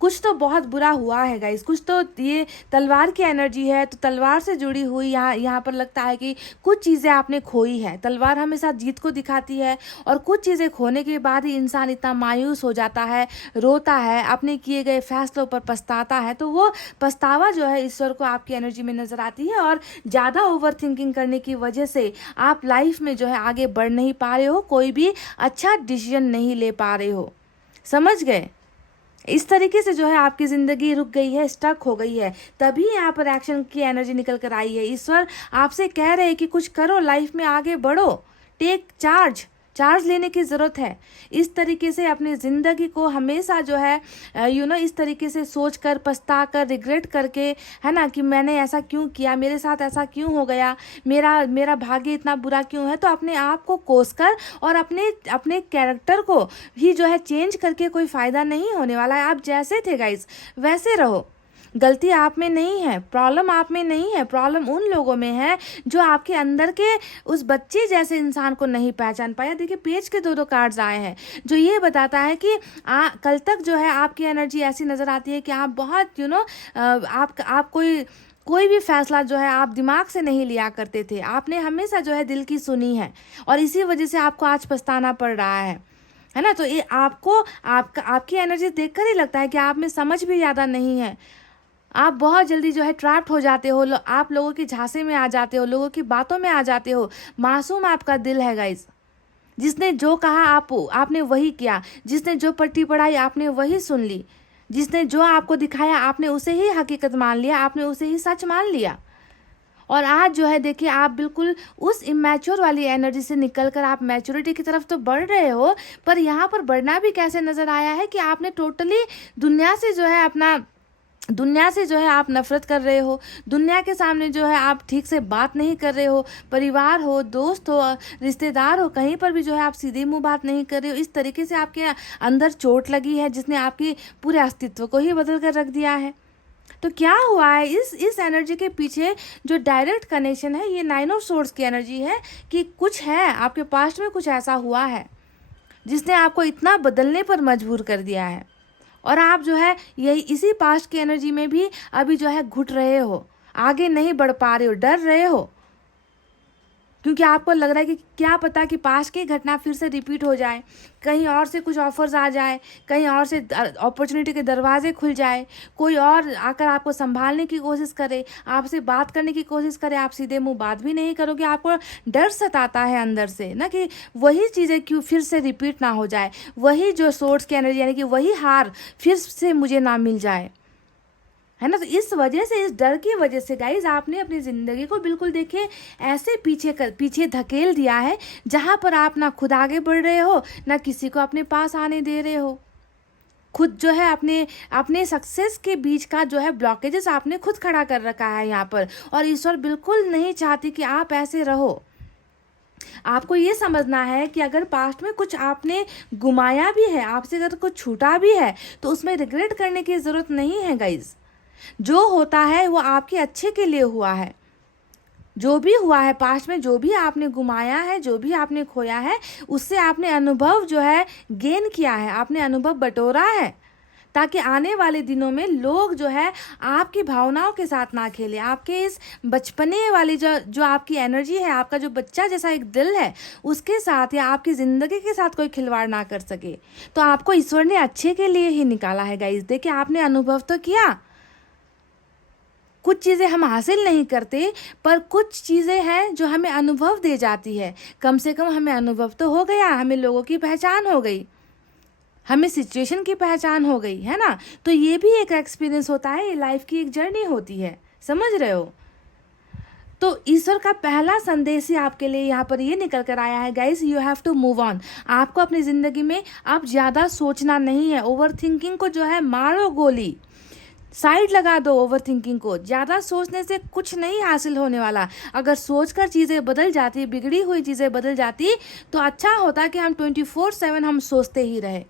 कुछ तो बहुत बुरा हुआ है गाइस, कुछ तो, ये तलवार की एनर्जी है, तो तलवार से जुड़ी हुई यहाँ पर लगता है कि कुछ चीज़ें आपने खोई है। तलवार हमेशा जीत को दिखाती है, और कुछ चीज़ें खोने के बाद ही इंसान इतना मायूस हो जाता है, रोता है, अपने किए गए फैसलों पर पछताता है। तो वो पछतावा जो है ईश्वर को आपकी एनर्जी में नज़र आती है, और ज़्यादा ओवर थिंकिंग करने की वजह से आप लाइफ में जो है आगे बढ़ नहीं पा रहे हो, कोई भी अच्छा डिसीजन नहीं ले पा रहे हो। समझ गए? इस तरीके से जो है आपकी ज़िंदगी रुक गई है, स्टक हो गई है। तभी यहाँ पर एक्शन की एनर्जी निकल कर आई है। ईश्वर आपसे कह रहे हैं कि कुछ करो, लाइफ में आगे बढ़ो, टेक चार्ज, चार्ज लेने की ज़रूरत है। इस तरीके से अपनी ज़िंदगी को हमेशा जो है इस तरीके से सोच कर, पछता कर, रिग्रेट करके, है ना, कि मैंने ऐसा क्यों किया, मेरे साथ ऐसा क्यों हो गया, मेरा मेरा भाग्य इतना बुरा क्यों है, तो अपने आप को कोस कर और अपने अपने कैरेक्टर को ही जो है चेंज करके कोई फ़ायदा नहीं होने वाला है। आप जैसे थे गाइस वैसे रहो। गलती आप में नहीं है, प्रॉब्लम आप में नहीं है, प्रॉब्लम उन लोगों में है जो आपके अंदर के उस बच्चे जैसे इंसान को नहीं पहचान पाया। देखिए पेज के 2 कार्ड्स आए हैं जो ये बताता है कि कल तक जो है आपकी एनर्जी ऐसी नज़र आती है कि आप बहुत आप कोई भी फैसला जो है आप दिमाग से नहीं लिया करते थे, आपने हमेशा जो है दिल की सुनी है और इसी वजह से आपको आज पछताना पड़ रहा है ना। तो ये आपको आपकी एनर्जी देखकर ही लगता है कि आप में समझ भी ज़्यादा नहीं है। आप बहुत जल्दी जो है ट्रैप्ड हो जाते हो, आप लोगों की झांसे में आ जाते हो, लोगों की बातों में आ जाते हो। मासूम आपका दिल है गाइस। जिसने जो कहा आपने वही किया, जिसने जो पट्टी पढ़ाई आपने वही सुन ली, जिसने जो आपको दिखाया आपने उसे ही हकीकत मान लिया, आपने उसे ही सच मान लिया। और आज जो है देखिए आप बिल्कुल उस इमेच्योर वाली एनर्जी से निकलकर आप मैच्योरिटी की तरफ तो बढ़ रहे हो, पर यहाँ पर बढ़ना भी कैसे नज़र आया है कि आपने टोटली दुनिया से जो है आप नफरत कर रहे हो। दुनिया के सामने जो है आप ठीक से बात नहीं कर रहे हो। परिवार हो, दोस्त हो, रिश्तेदार हो, कहीं पर भी जो है आप सीधे मुंह बात नहीं कर रहे हो। इस तरीके से आपके अंदर चोट लगी है जिसने आपकी पूरे अस्तित्व को ही बदल कर रख दिया है। तो क्या हुआ है इस एनर्जी के पीछे जो डायरेक्ट कनेक्शन है, ये 9 ऑफ सोर्ड्स की एनर्जी है कि कुछ है आपके पास्ट में, कुछ ऐसा हुआ है जिसने आपको इतना बदलने पर मजबूर कर दिया है। और आप जो है यही इसी पास्ट की एनर्जी में भी अभी जो है घुट रहे हो, आगे नहीं बढ़ पा रहे हो, डर रहे हो, क्योंकि आपको लग रहा है कि क्या पता कि पास्ट की घटना फिर से रिपीट हो जाए, कहीं और से कुछ ऑफर्स आ जाए, कहीं और से अपॉर्चुनिटी के दरवाजे खुल जाए, कोई और आकर आपको संभालने की कोशिश करे, आपसे बात करने की कोशिश करे, आप सीधे मुंह बात भी नहीं करोगे। आपको डर सताता है अंदर से ना कि वही चीज़ें क्यों फिर से रिपीट ना हो जाए, वही जो सोर्स की एनर्जी यानी कि वही हार फिर से मुझे ना मिल जाए, है ना। तो इस वजह से, इस डर की वजह से गाइज आपने अपनी ज़िंदगी को बिल्कुल देखिए ऐसे पीछे धकेल दिया है जहाँ पर आप ना खुद आगे बढ़ रहे हो, ना किसी को अपने पास आने दे रहे हो। खुद जो है अपने सक्सेस के बीच का जो है ब्लॉकेजेस आपने खुद खड़ा कर रखा है यहाँ पर। और ईश्वर बिल्कुल नहीं चाहती कि आप ऐसे रहो। आपको ये समझना है कि अगर पास्ट में कुछ आपने गुमाया भी है, आपसे अगर कुछ छूटा भी है, तो उसमें रिग्रेट करने की ज़रूरत नहीं है गाइज। जो होता है वो आपके अच्छे के लिए हुआ है। जो भी हुआ है पास्ट में, जो भी आपने गुमाया है, जो भी आपने खोया है, उससे आपने अनुभव जो है गेन किया है, आपने अनुभव बटोरा है, ताकि आने वाले दिनों में लोग जो है आपकी भावनाओं के साथ ना खेले। आपके इस बचपने वाली जो आपकी एनर्जी है, आपका जो बच्चा जैसा एक दिल है, उसके साथ या आपकी ज़िंदगी के साथ कोई खिलवाड़ ना कर सके। तो आपको ईश्वर ने अच्छे के लिए ही निकाला है गाइस। देखिए आपने अनुभव तो किया। कुछ चीज़ें हम हासिल नहीं करते, पर कुछ चीज़ें हैं जो हमें अनुभव दे जाती है। कम से कम हमें अनुभव तो हो गया, हमें लोगों की पहचान हो गई, हमें सिचुएशन की पहचान हो गई, है ना। तो ये भी एक एक्सपीरियंस होता है, ये लाइफ की एक जर्नी होती है, समझ रहे हो। तो ईश्वर का पहला संदेश ही आपके लिए यहाँ पर ये निकल कर आया है guys, you have to move on. आपको अपनी ज़िंदगी में अब ज़्यादा सोचना नहीं है। ओवर थिंकिंग को जो है मारो गोली, साइड लगा दो ओवर थिंकिंग को। ज़्यादा सोचने से कुछ नहीं हासिल होने वाला। अगर सोचकर चीज़ें बदल जाती, बिगड़ी हुई चीज़ें बदल जाती, तो अच्छा होता कि हम 24/7 हम सोचते ही रहे।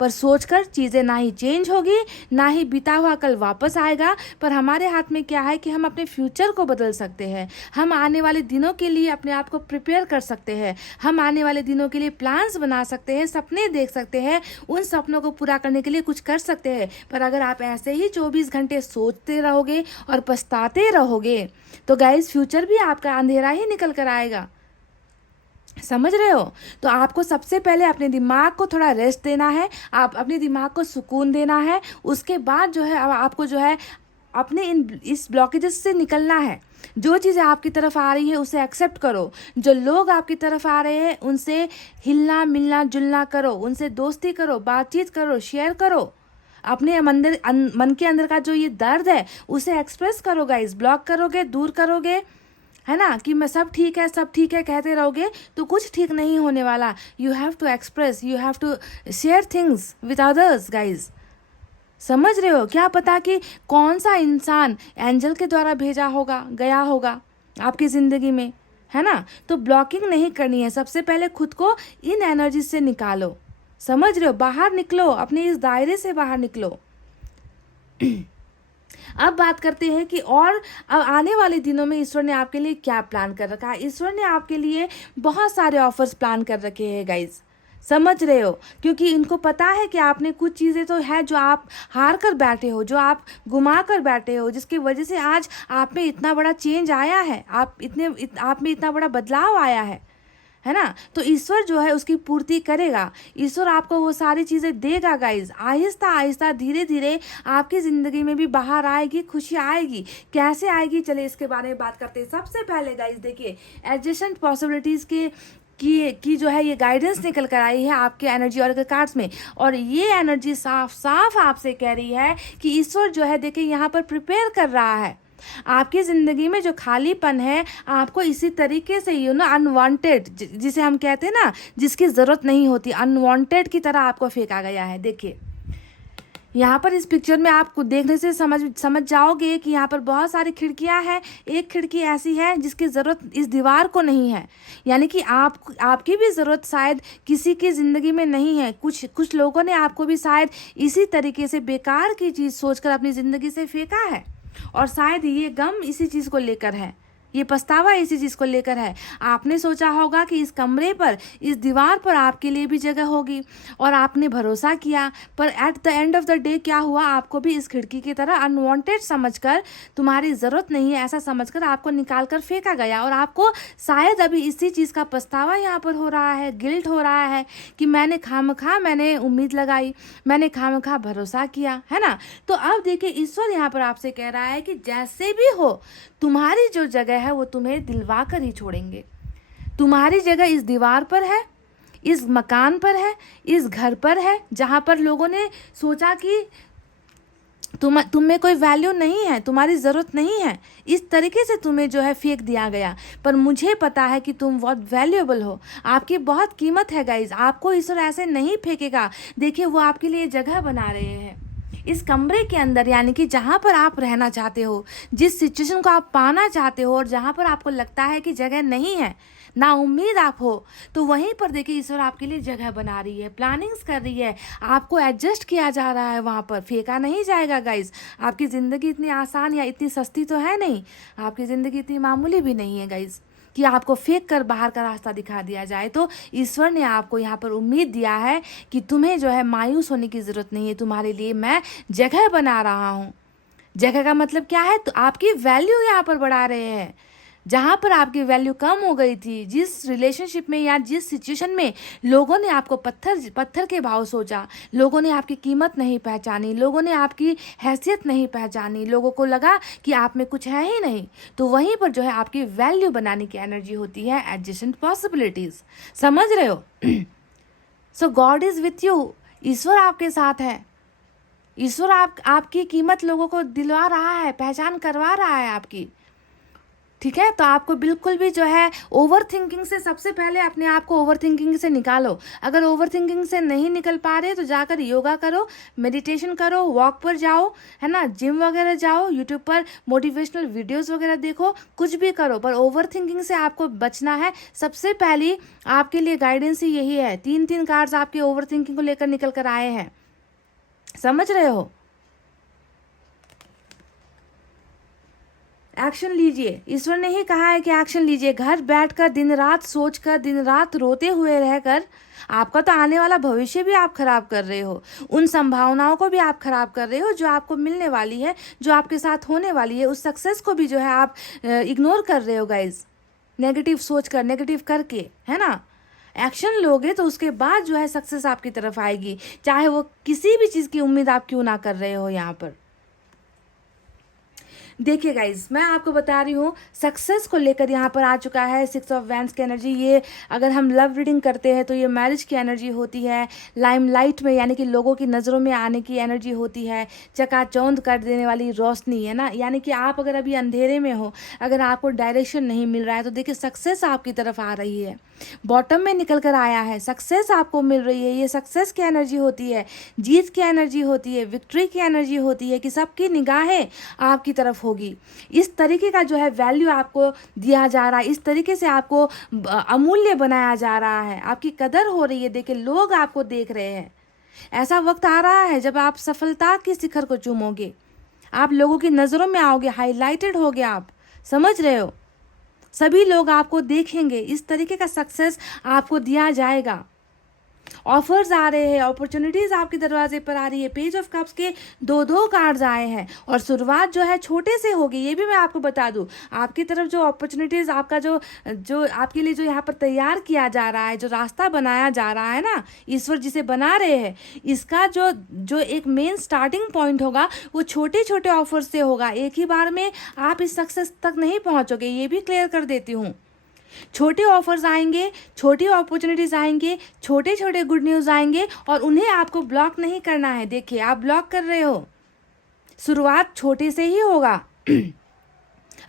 पर सोचकर चीज़ें ना ही चेंज होगी, ना ही बीता हुआ कल वापस आएगा। पर हमारे हाथ में क्या है कि हम अपने फ्यूचर को बदल सकते हैं। हम आने वाले दिनों के लिए अपने आप को प्रिपेयर कर सकते हैं। हम आने वाले दिनों के लिए प्लान्स बना सकते हैं, सपने देख सकते हैं, उन सपनों को पूरा करने के लिए कुछ कर सकते हैं। पर अगर आप ऐसे ही 24 घंटे सोचते रहोगे और पछताते रहोगे, तो गाइस फ्यूचर भी आपका अंधेरा ही निकल कर आएगा, समझ रहे हो। तो आपको सबसे पहले अपने दिमाग को थोड़ा रेस्ट देना है, आप अपने दिमाग को सुकून देना है। उसके बाद जो है आपको जो है अपने इस ब्लॉकेजेस से निकलना है। जो चीज़ें आपकी तरफ आ रही है उसे एक्सेप्ट करो। जो लोग आपकी तरफ आ रहे हैं उनसे हिलना मिलना जुलना करो, उनसे दोस्ती करो, बातचीत करो, शेयर करो। अपने मन के अंदर का जो ये दर्द है उसे एक्सप्रेस करो गाइस। ब्लॉक करोगे, दूर करोगे, है ना, कि मैं सब ठीक है सब ठीक है कहते रहोगे तो कुछ ठीक नहीं होने वाला। You have to express, you have to share things with others guys. समझ रहे हो? क्या पता कि कौन सा इंसान एंजल के द्वारा भेजा होगा, गया होगा आपकी ज़िंदगी में, है ना। तो ब्लॉकिंग नहीं करनी है, सबसे पहले खुद को इन एनर्जी से निकालो। समझ रहे हो? बाहर निकलो, अपने इस दायरे से बाहर निकलो। अब बात करते हैं कि और अब आने वाले दिनों में ईश्वर ने आपके लिए क्या प्लान कर रखा है। ईश्वर ने आपके लिए बहुत सारे ऑफर्स प्लान कर रखे हैं गाइज। समझ रहे हो? क्योंकि इनको पता है कि आपने कुछ चीज़ें तो है जो आप हार कर बैठे हो, जो आप गुमा कर बैठे हो, जिसकी वजह से आज आप में इतना बड़ा चेंज आया है, आप में इतना बड़ा बदलाव आया है ना। तो ईश्वर जो है उसकी पूर्ति करेगा। ईश्वर आपको वो सारी चीज़ें देगा गाइज। आहिस्ता आहिस्ता धीरे धीरे आपकी ज़िंदगी में भी बाहर आएगी, खुशी आएगी। कैसे आएगी, चले इसके बारे में बात करते हैं। सबसे पहले गाइज देखिए, एडजस्टेंट पॉसिबिलिटीज़ की जो है ये गाइडेंस निकल कर आई है आपके एनर्जी और कार्ड्स में। और ये एनर्जी साफ साफ आपसे कह रही है कि ईश्वर जो है देखिए यहाँ पर प्रिपेयर कर रहा है आपकी ज़िंदगी में जो खालीपन है आपको इसी तरीके से अनवांटेड, जिसे हम कहते हैं ना, जिसकी ज़रूरत नहीं होती, अनवांटेड की तरह आपको फेंका गया है। देखिए यहाँ पर इस पिक्चर में आपको देखने से समझ जाओगे कि यहाँ पर बहुत सारी खिड़कियाँ हैं। एक खिड़की ऐसी है जिसकी ज़रूरत इस दीवार को नहीं है, यानी कि आपकी भी ज़रूरत शायद किसी की ज़िंदगी में नहीं है। कुछ लोगों ने आपको भी शायद इसी तरीके से बेकार की चीज़ सोचकर अपनी ज़िंदगी से फेंका है, और शायद ये गम इसी चीज़ को लेकर है, ये पछतावा इसी चीज़ को लेकर है। आपने सोचा होगा कि इस कमरे पर, इस दीवार पर आपके लिए भी जगह होगी, और आपने भरोसा किया, पर at the end of the day क्या हुआ, आपको भी इस खिड़की की तरह अनवांटेड समझकर, तुम्हारी ज़रूरत नहीं है ऐसा समझकर आपको निकाल कर फेंका गया। और आपको शायद अभी इसी चीज़ का पछतावा यहाँ पर हो रहा है, गिल्ट हो रहा है कि मैंने उम्मीद लगाई, मैंने खामखा भरोसा किया, है ना। तो अब देखिए ईश्वर यहाँ पर आपसे कह रहा है कि जैसे भी हो, तुम्हारी जो जगह है वो तुम्हें दिलवा कर ही छोड़ेंगे। तुम्हारी जगह इस दीवार पर है, इस मकान पर है, इस घर पर है, जहाँ पर लोगों ने सोचा कि तुम में कोई वैल्यू नहीं है, तुम्हारी ज़रूरत नहीं है, इस तरीके से तुम्हें जो है फेंक दिया गया। पर मुझे पता है कि तुम बहुत वैल्यूएबल हो, आपकी बहुत कीमत है गाइज। आपको ईश्वर ऐसे नहीं फेंकेगा। देखिए वो आपके लिए जगह बना रहे हैं इस कमरे के अंदर, यानी कि जहाँ पर आप रहना चाहते हो, जिस सिचुएशन को आप पाना चाहते हो, और जहाँ पर आपको लगता है कि जगह नहीं है, ना उम्मीद आप हो, तो वहीं पर देखिए ईश्वर आपके लिए जगह बना रही है, प्लानिंग्स कर रही है, आपको एडजस्ट किया जा रहा है। वहाँ पर फेंका नहीं जाएगा गाइज। आपकी ज़िंदगी इतनी आसान या इतनी सस्ती तो है नहीं, आपकी ज़िंदगी इतनी मामूली भी नहीं है गाइज कि आपको फेंक कर बाहर का रास्ता दिखा दिया जाए। तो ईश्वर ने आपको यहाँ पर उम्मीद दिया है कि तुम्हें जो है मायूस होने की ज़रूरत नहीं है, तुम्हारे लिए मैं जगह बना रहा हूँ। जगह का मतलब क्या है, तो आपकी वैल्यू यहाँ पर बढ़ा रहे हैं। जहाँ पर आपकी वैल्यू कम हो गई थी, जिस रिलेशनशिप में या जिस सिचुएशन में लोगों ने आपको पत्थर के भाव सोचा, लोगों ने आपकी कीमत नहीं पहचानी, लोगों ने आपकी हैसियत नहीं पहचानी, लोगों को लगा कि आप में कुछ है ही नहीं, तो वहीं पर जो है आपकी वैल्यू बनाने की एनर्जी होती है एडजस्टेंट पॉसिबिलिटीज़। समझ रहे हो? सो गॉड इज़ विथ यू, ईश्वर आपके साथ है। ईश्वर आपकी कीमत लोगों को दिलवा रहा है, पहचान करवा रहा है आपकी। ठीक है, तो आपको बिल्कुल भी जो है ओवर थिंकिंग से, सबसे पहले अपने आप को ओवर थिंकिंग से निकालो। अगर ओवर थिंकिंग से नहीं निकल पा रहे तो जाकर योगा करो, मेडिटेशन करो, वॉक पर जाओ, है ना, जिम वगैरह जाओ, यूट्यूब पर मोटिवेशनल वीडियोस वगैरह देखो, कुछ भी करो, पर ओवर थिंकिंग से आपको बचना है। सबसे पहली आपके लिए गाइडेंस ही यही है। 3 कार्ड्स आपके ओवर थिंकिंग को लेकर निकल कर आए हैं। समझ रहे हो? एक्शन लीजिए, ईश्वर ने ही कहा है कि एक्शन लीजिए। घर बैठकर दिन रात सोचकर, दिन रात रोते हुए रहकर आपका तो आने वाला भविष्य भी आप खराब कर रहे हो, उन संभावनाओं को भी आप खराब कर रहे हो जो आपको मिलने वाली है, जो आपके साथ होने वाली है, उस सक्सेस को भी जो है आप इग्नोर कर रहे हो गाइज, नेगेटिव सोचकर, नेगेटिव करके, है ना। एक्शन लोगे तो उसके बाद जो है सक्सेस आपकी तरफ आएगी, चाहे वो किसी भी चीज़ की उम्मीद आप क्यों ना कर रहे हो। यहाँ पर देखिए गाइज, मैं आपको बता रही हूँ सक्सेस को लेकर यहाँ पर आ चुका है 6 ऑफ वैंड्स की एनर्जी। ये अगर हम लव रीडिंग करते हैं तो ये मैरिज की एनर्जी होती है, लाइमलाइट में यानी कि लोगों की नज़रों में आने की एनर्जी होती है, चकाचौंध कर देने वाली रोशनी है ना। यानी कि आप अगर अभी अंधेरे में हो, अगर आपको डायरेक्शन नहीं मिल रहा है तो देखिए सक्सेस आपकी तरफ आ रही है, बॉटम में निकल कर आया है, सक्सेस आपको मिल रही है। ये सक्सेस की एनर्जी होती है, जीत की एनर्जी होती है, विक्ट्री की एनर्जी होती है कि सबकी निगाहें आपकी तरफ होगी। इस तरीके का जो है वैल्यू आपको दिया जा रहा है, इस तरीके से आपको अमूल्य बनाया जा रहा है, आपकी कदर हो रही है। देखिए लोग आपको देख रहे हैं। ऐसा वक्त आ रहा है जब आप सफलता की शिखर को चूमोगे, आप लोगों की नज़रों में आओगे, हाईलाइटेड होगे आप, समझ रहे हो। सभी लोग आपको देखेंगे, इस तरीके का सक्सेस आपको दिया जाएगा। ऑफर्स आ रहे हैं, अपॉर्चुनिटीज़ आपके दरवाजे पर आ रही है। पेज ऑफ कप्स के दो कार्ड्स आए हैं और शुरुआत जो है छोटे से होगी, ये भी मैं आपको बता दूं। आपकी तरफ जो अपॉर्चुनिटीज़, आपका जो जो आपके लिए जो यहाँ पर तैयार किया जा रहा है, जो रास्ता बनाया जा रहा है ना, ईश्वर जिसे बना रहे हैं, इसका जो जो एक मेन स्टार्टिंग पॉइंट होगा वो छोटे छोटे ऑफर से होगा। एक ही बार में आप इस सक्सेस तक नहीं पहुँचोगे, ये भी क्लियर कर देती हूँ। छोटे ऑफर्स आएंगे, छोटी अपॉर्चुनिटीज़ आएंगे, छोटे छोटे गुड न्यूज़ आएंगे और उन्हें आपको ब्लॉक नहीं करना है। देखिए आप ब्लॉक कर रहे हो, शुरुआत छोटे से ही होगा।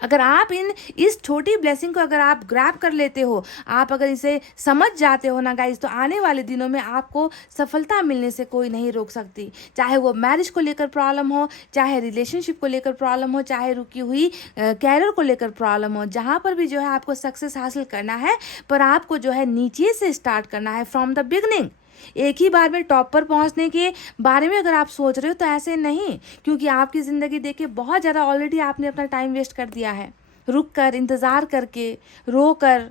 अगर आप इस छोटी ब्लेसिंग को अगर आप ग्रैब कर लेते हो, आप अगर इसे समझ जाते हो ना गाइस, तो आने वाले दिनों में आपको सफलता मिलने से कोई नहीं रोक सकती। चाहे वो मैरिज को लेकर प्रॉब्लम हो, चाहे रिलेशनशिप को लेकर प्रॉब्लम हो, चाहे रुकी हुई कैरियर को लेकर प्रॉब्लम हो, जहाँ पर भी जो है आपको सक्सेस हासिल करना है, पर आपको जो है नीचे से स्टार्ट करना है, फ्रॉम द बिगनिंग। एक ही बार में टॉप पर पहुंचने के बारे में अगर आप सोच रहे हो तो ऐसे नहीं, क्योंकि आपकी ज़िंदगी देखिए बहुत ज़्यादा ऑलरेडी आपने अपना टाइम वेस्ट कर दिया है, रुक कर, इंतज़ार करके, रो कर,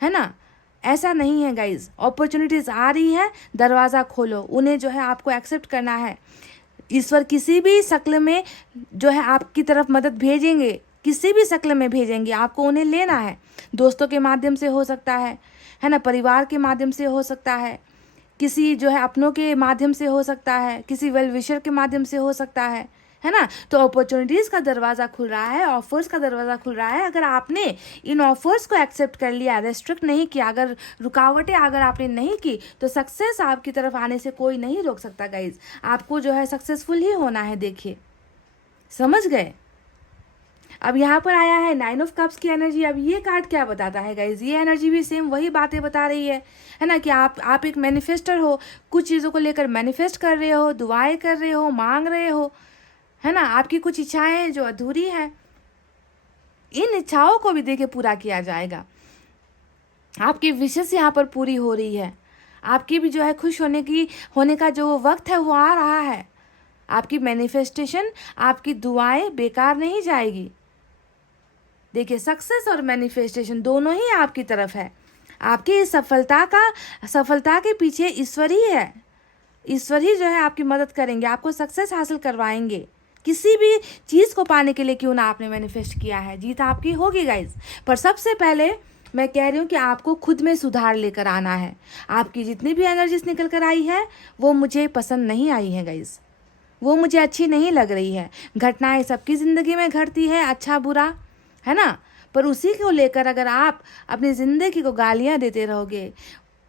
है ना। ऐसा नहीं है गाइज, अपॉर्चुनिटीज़ आ रही है, दरवाज़ा खोलो, उन्हें जो है आपको एक्सेप्ट करना है। ईश्वर किसी भी शक्ल में जो है आपकी तरफ मदद भेजेंगे, किसी भी शक्ल में भेजेंगे, आपको उन्हें लेना है। दोस्तों के माध्यम से हो सकता है ना, परिवार के माध्यम से हो सकता है, किसी जो है अपनों के माध्यम से हो सकता है, किसी वेल विशर के माध्यम से हो सकता है ना। तो अपॉर्चुनिटीज़ का दरवाज़ा खुल रहा है, ऑफर्स का दरवाज़ा खुल रहा है। अगर आपने इन ऑफर्स को एक्सेप्ट कर लिया, रेस्ट्रिक्ट नहीं किया, अगर रुकावटें अगर आपने नहीं की, तो सक्सेस आपकी तरफ आने से कोई नहीं रोक सकता गाइज। आपको जो है सक्सेसफुल ही होना है। देखिए, समझ गए। अब यहाँ पर आया है 9 ऑफ कप्स की एनर्जी। अब ये कार्ड क्या बताता है गाइज, ये एनर्जी भी सेम वही बातें बता रही है ना, कि आप एक मैनिफेस्टर हो, कुछ चीज़ों को लेकर मैनिफेस्ट कर रहे हो, दुआएं कर रहे हो, मांग रहे हो, है ना। आपकी कुछ इच्छाएं जो अधूरी है, इन इच्छाओं को भी देखिए पूरा किया जाएगा। आपकी विशेष यहाँ पर पूरी हो रही है। आपकी भी जो है खुश होने का जो वक्त है वो आ रहा है। आपकी मैनिफेस्टेशन, आपकी दुआएं बेकार नहीं जाएगी। देखिए सक्सेस और मैनिफेस्टेशन दोनों ही आपकी तरफ है। आपकी इस सफलता के पीछे ईश्वर ही है। ईश्वर ही जो है आपकी मदद करेंगे, आपको सक्सेस हासिल करवाएंगे। किसी भी चीज़ को पाने के लिए क्यों ना आपने मैनिफेस्ट किया है, जीत आपकी होगी गाइज। पर सबसे पहले मैं कह रही हूँ कि आपको खुद में सुधार लेकर आना है। आपकी जितनी भी एनर्जीज निकल कर आई है वो मुझे पसंद नहीं आई है गाइज, वो मुझे अच्छी नहीं लग रही है। घटनाएं सबकी ज़िंदगी में घटती है, अच्छा बुरा, है ना। पर उसी को लेकर अगर आप अपनी ज़िंदगी को गालियाँ देते रहोगे,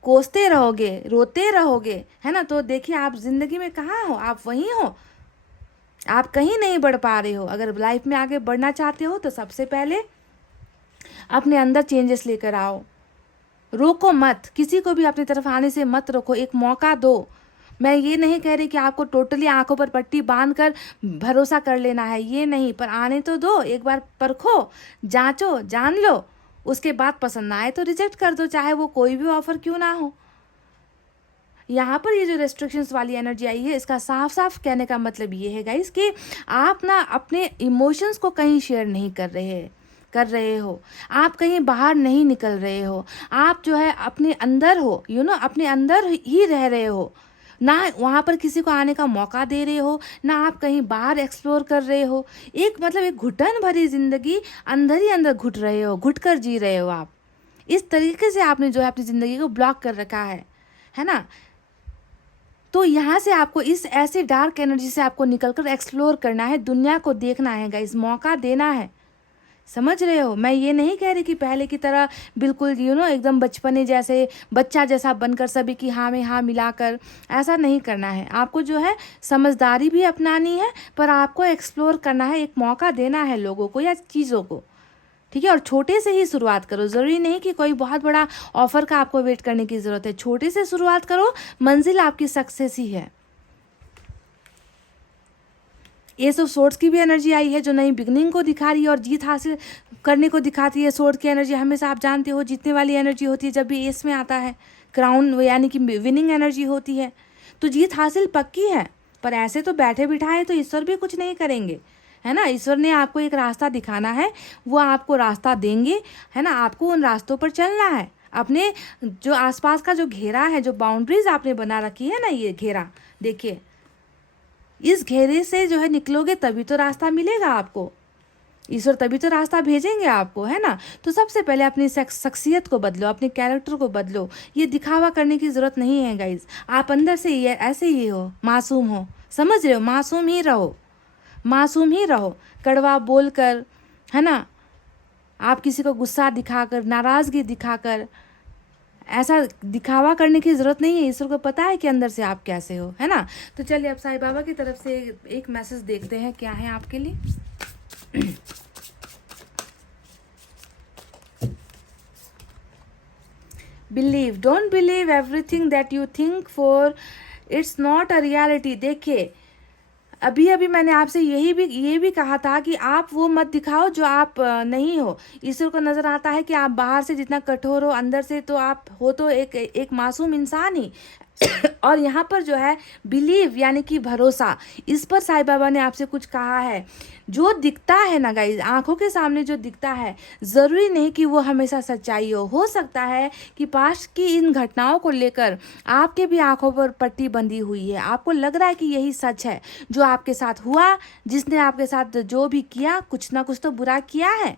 कोसते रहोगे, रोते रहोगे, है ना, तो देखिए आप ज़िंदगी में कहाँ हो, आप वहीं हो, आप कहीं नहीं बढ़ पा रहे हो। अगर लाइफ में आगे बढ़ना चाहते हो तो सबसे पहले अपने अंदर चेंजेस लेकर आओ। रोको मत, किसी को भी अपनी तरफ आने से मत रोको, एक मौका दो। मैं ये नहीं कह रही कि आपको टोटली आंखों पर पट्टी बांध कर भरोसा कर लेना है, ये नहीं, पर आने तो दो, एक बार परखो, जांचो, जान लो, उसके बाद पसंद ना आए तो रिजेक्ट कर दो, चाहे वो कोई भी ऑफर क्यों ना हो। यहाँ पर ये जो रेस्ट्रिक्शंस वाली एनर्जी आई है, इसका साफ साफ कहने का मतलब ये है गाइस कि आप ना अपने इमोशंस को कहीं शेयर नहीं कर रहे हो, आप कहीं बाहर नहीं निकल रहे हो, आप जो है अपने अंदर हो, अपने अंदर ही रह रहे हो, ना वहाँ पर किसी को आने का मौका दे रहे हो, ना आप कहीं बाहर एक्सप्लोर कर रहे हो। एक घुटन भरी जिंदगी अंदर ही अंदर घुट रहे हो, घुट कर जी रहे हो आप। इस तरीके से आपने जो है अपनी ज़िंदगी को ब्लॉक कर रखा है ना। तो यहाँ से आपको इस ऐसे डार्क एनर्जी से आपको निकलकर एक्सप्लोर करना है, दुनिया को देखना है गाइस, मौका देना है। समझ रहे हो? मैं ये नहीं कह रही कि पहले की तरह बिल्कुल एकदम बचपने जैसे बच्चा जैसा बनकर सभी की हाँ में हाँ मिलाकर, ऐसा नहीं करना है। आपको जो है समझदारी भी अपनानी है, पर आपको एक्सप्लोर करना है, एक मौका देना है लोगों को या चीज़ों को, ठीक है। और छोटे से ही शुरुआत करो, ज़रूरी नहीं कि कोई बहुत बड़ा ऑफर का आपको वेट करने की ज़रूरत है। छोटे से शुरुआत करो, मंजिल आपकी सक्सेस ही है। एस ऑफ सोर्ड्स की भी एनर्जी आई है जो नई बिगनिंग को दिखा रही है और जीत हासिल करने को दिखाती है। सोर्ड की एनर्जी हमेशा आप जानते हो जीतने वाली एनर्जी होती है। जब भी एस में आता है क्राउन यानी कि विनिंग एनर्जी होती है, तो जीत हासिल पक्की है। पर ऐसे तो बैठे बिठाए तो ईश्वर भी कुछ नहीं करेंगे, है ना। ईश्वर ने आपको एक रास्ता दिखाना है, वो आपको रास्ता देंगे, है ना। आपको उन रास्तों पर चलना है। अपने जो आसपास का जो घेरा है, जो बाउंड्रीज आपने बना रखी है ना, ये घेरा देखिए, इस घेरे से जो है निकलोगे तभी तो रास्ता मिलेगा आपको। ईश्वर तभी तो रास्ता भेजेंगे आपको, है ना। तो सबसे पहले अपनी शख्सियत को बदलो, अपने कैरेक्टर को बदलो। ये दिखावा करने की ज़रूरत नहीं है गाइज। आप अंदर से ये ऐसे ही हो, मासूम हो, समझ रहे हो। मासूम ही रहो, मासूम ही रहो। कड़वा बोलकर, है ना, आप किसी को गुस्सा दिखाकर, नाराज़गी दिखाकर, ऐसा दिखावा करने की ज़रूरत नहीं है। ईश्वर को पता है कि अंदर से आप कैसे हो, है ना। तो चलिए अब साईं बाबा की तरफ से एक मैसेज देखते हैं क्या है आपके लिए। Believe, don't believe everything that you think, for its not a reality. देखिए, अभी अभी मैंने आपसे ये भी कहा था कि आप वो मत दिखाओ जो आप नहीं हो। ईश्वर को नज़र आता है कि आप बाहर से जितना कठोर हो, अंदर से तो आप हो तो एक मासूम इंसान ही। और यहाँ पर जो है बिलीव यानी कि भरोसा, इस पर साईं बाबा ने आपसे कुछ कहा है। जो दिखता है ना गाइज, आंखों के सामने जो दिखता है, ज़रूरी नहीं कि वो हमेशा सच्चाई हो सकता है कि पास्ट की इन घटनाओं को लेकर आपके भी आंखों पर पट्टी बंधी हुई है। आपको लग रहा है कि यही सच है जो आपके साथ हुआ, जिसने आपके साथ जो भी किया, कुछ ना कुछ तो बुरा किया है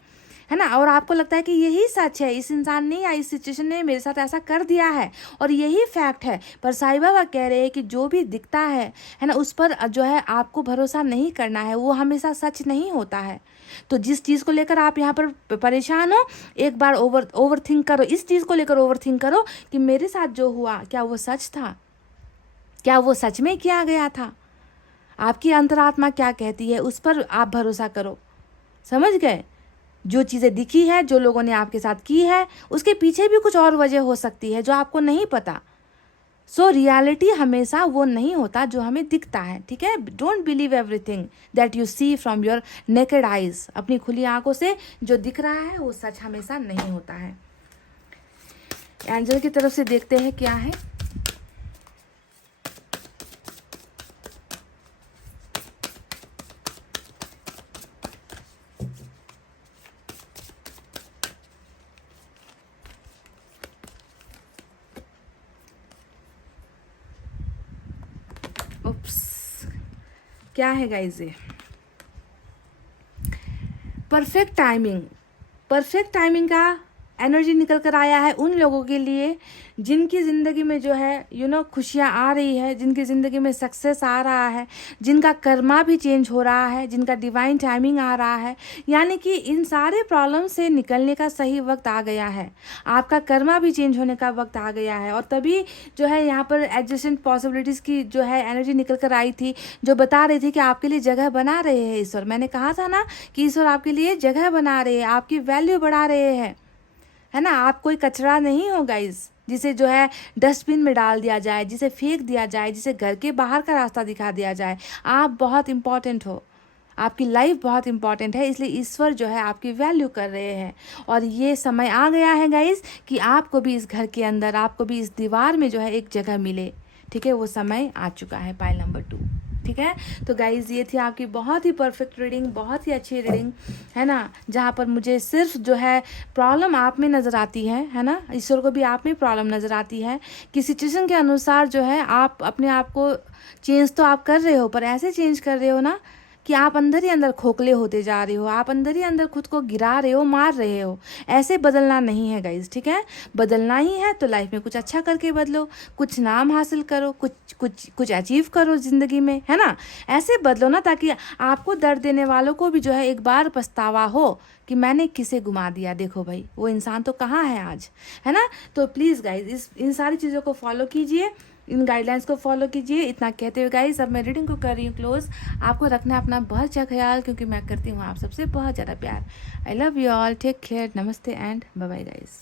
ना। और आपको लगता है कि यही सच है, इस इंसान ने या इस सिचुएशन ने मेरे साथ ऐसा कर दिया है और यही फैक्ट है। पर साईं बाबा कह रहे हैं कि जो भी दिखता है ना, उस पर जो है आपको भरोसा नहीं करना है, वो हमेशा सच नहीं होता है। तो जिस चीज़ को लेकर आप यहाँ पर परेशान हो, एक बार ओवर थिंक करो, इस चीज़ को लेकर ओवर थिंक करो कि मेरे साथ जो हुआ क्या वो सच था, क्या वो सच में किया गया था। आपकी अंतरात्मा क्या कहती है, उस पर आप भरोसा करो। समझ गए? जो चीज़ें दिखी है, जो लोगों ने आपके साथ की है, उसके पीछे भी कुछ और वजह हो सकती है जो आपको नहीं पता। सो रियलिटी हमेशा वो नहीं होता जो हमें दिखता है, ठीक है। Don't believe everything that you see from your naked eyes. अपनी खुली आंखों से जो दिख रहा है वो सच हमेशा नहीं होता है। एंजल की तरफ से देखते हैं क्या है। क्या है गाइज ये? परफेक्ट टाइमिंग, परफेक्ट टाइमिंग का एनर्जी निकल कर आया है उन लोगों के लिए जिनकी ज़िंदगी में जो है खुशियाँ आ रही है, जिनकी ज़िंदगी में सक्सेस आ रहा है, जिनका कर्मा भी चेंज हो रहा है, जिनका डिवाइन टाइमिंग आ रहा है। यानी कि इन सारे प्रॉब्लम से निकलने का सही वक्त आ गया है। आपका कर्मा भी चेंज होने का वक्त आ गया है। और तभी जो है यहाँ पर एडजस्टेंट पॉसिबिलिटीज़ की जो है एनर्जी निकल कर आई थी, जो बता रही थी कि आपके लिए जगह बना रहे हैं ईश्वर। मैंने कहा था ना कि ईश्वर आपके लिए जगह बना रहे हैं, आपकी वैल्यू बढ़ा रहे हैं, है ना। आप कोई कचरा नहीं हो गाइज जिसे जो है डस्टबिन में डाल दिया जाए, जिसे फेंक दिया जाए, जिसे घर के बाहर का रास्ता दिखा दिया जाए। आप बहुत इम्पॉर्टेंट हो, आपकी लाइफ बहुत इंपॉर्टेंट है, इसलिए ईश्वर जो है आपकी वैल्यू कर रहे हैं। और ये समय आ गया है गाइज कि आपको भी इस घर के अंदर, आपको भी इस दीवार में जो है एक जगह मिले, ठीक है। वो समय आ चुका है, पाइल नंबर 2, ठीक है। तो गाइज ये थी आपकी बहुत ही परफेक्ट रीडिंग, बहुत ही अच्छी रीडिंग, है ना, जहाँ पर मुझे सिर्फ जो है प्रॉब्लम आप में नज़र आती है ना। ईश्वर को भी आप में प्रॉब्लम नज़र आती है कि सिचुएशन के अनुसार जो है आप अपने आप को चेंज तो आप कर रहे हो, पर ऐसे चेंज कर रहे हो ना कि आप अंदर ही अंदर खोखले होते जा रहे हो, आप अंदर ही अंदर खुद को गिरा रहे हो, मार रहे हो। ऐसे बदलना नहीं है गाइज, ठीक है। बदलना ही है तो लाइफ में कुछ अच्छा करके बदलो, कुछ नाम हासिल करो, कुछ अचीव करो ज़िंदगी में, है ना। ऐसे बदलो ना, ताकि आपको दर्द देने वालों को भी जो है एक बार पछतावा हो कि मैंने किसे गुमा दिया, देखो भाई वो इंसान तो कहाँ है आज, है ना। तो प्लीज़ गाइज इन सारी चीज़ों को फॉलो कीजिए, इन गाइडलाइंस को फॉलो कीजिए। इतना कहते हुए गाइस अब मैं रीडिंग को कर रही हूँ क्लोज। आपको रखना है अपना बहुत अच्छा ख्याल, क्योंकि मैं करती हूँ आप सबसे बहुत ज़्यादा प्यार। I love you all, take care, नमस्ते एंड बाय बाय गाइस।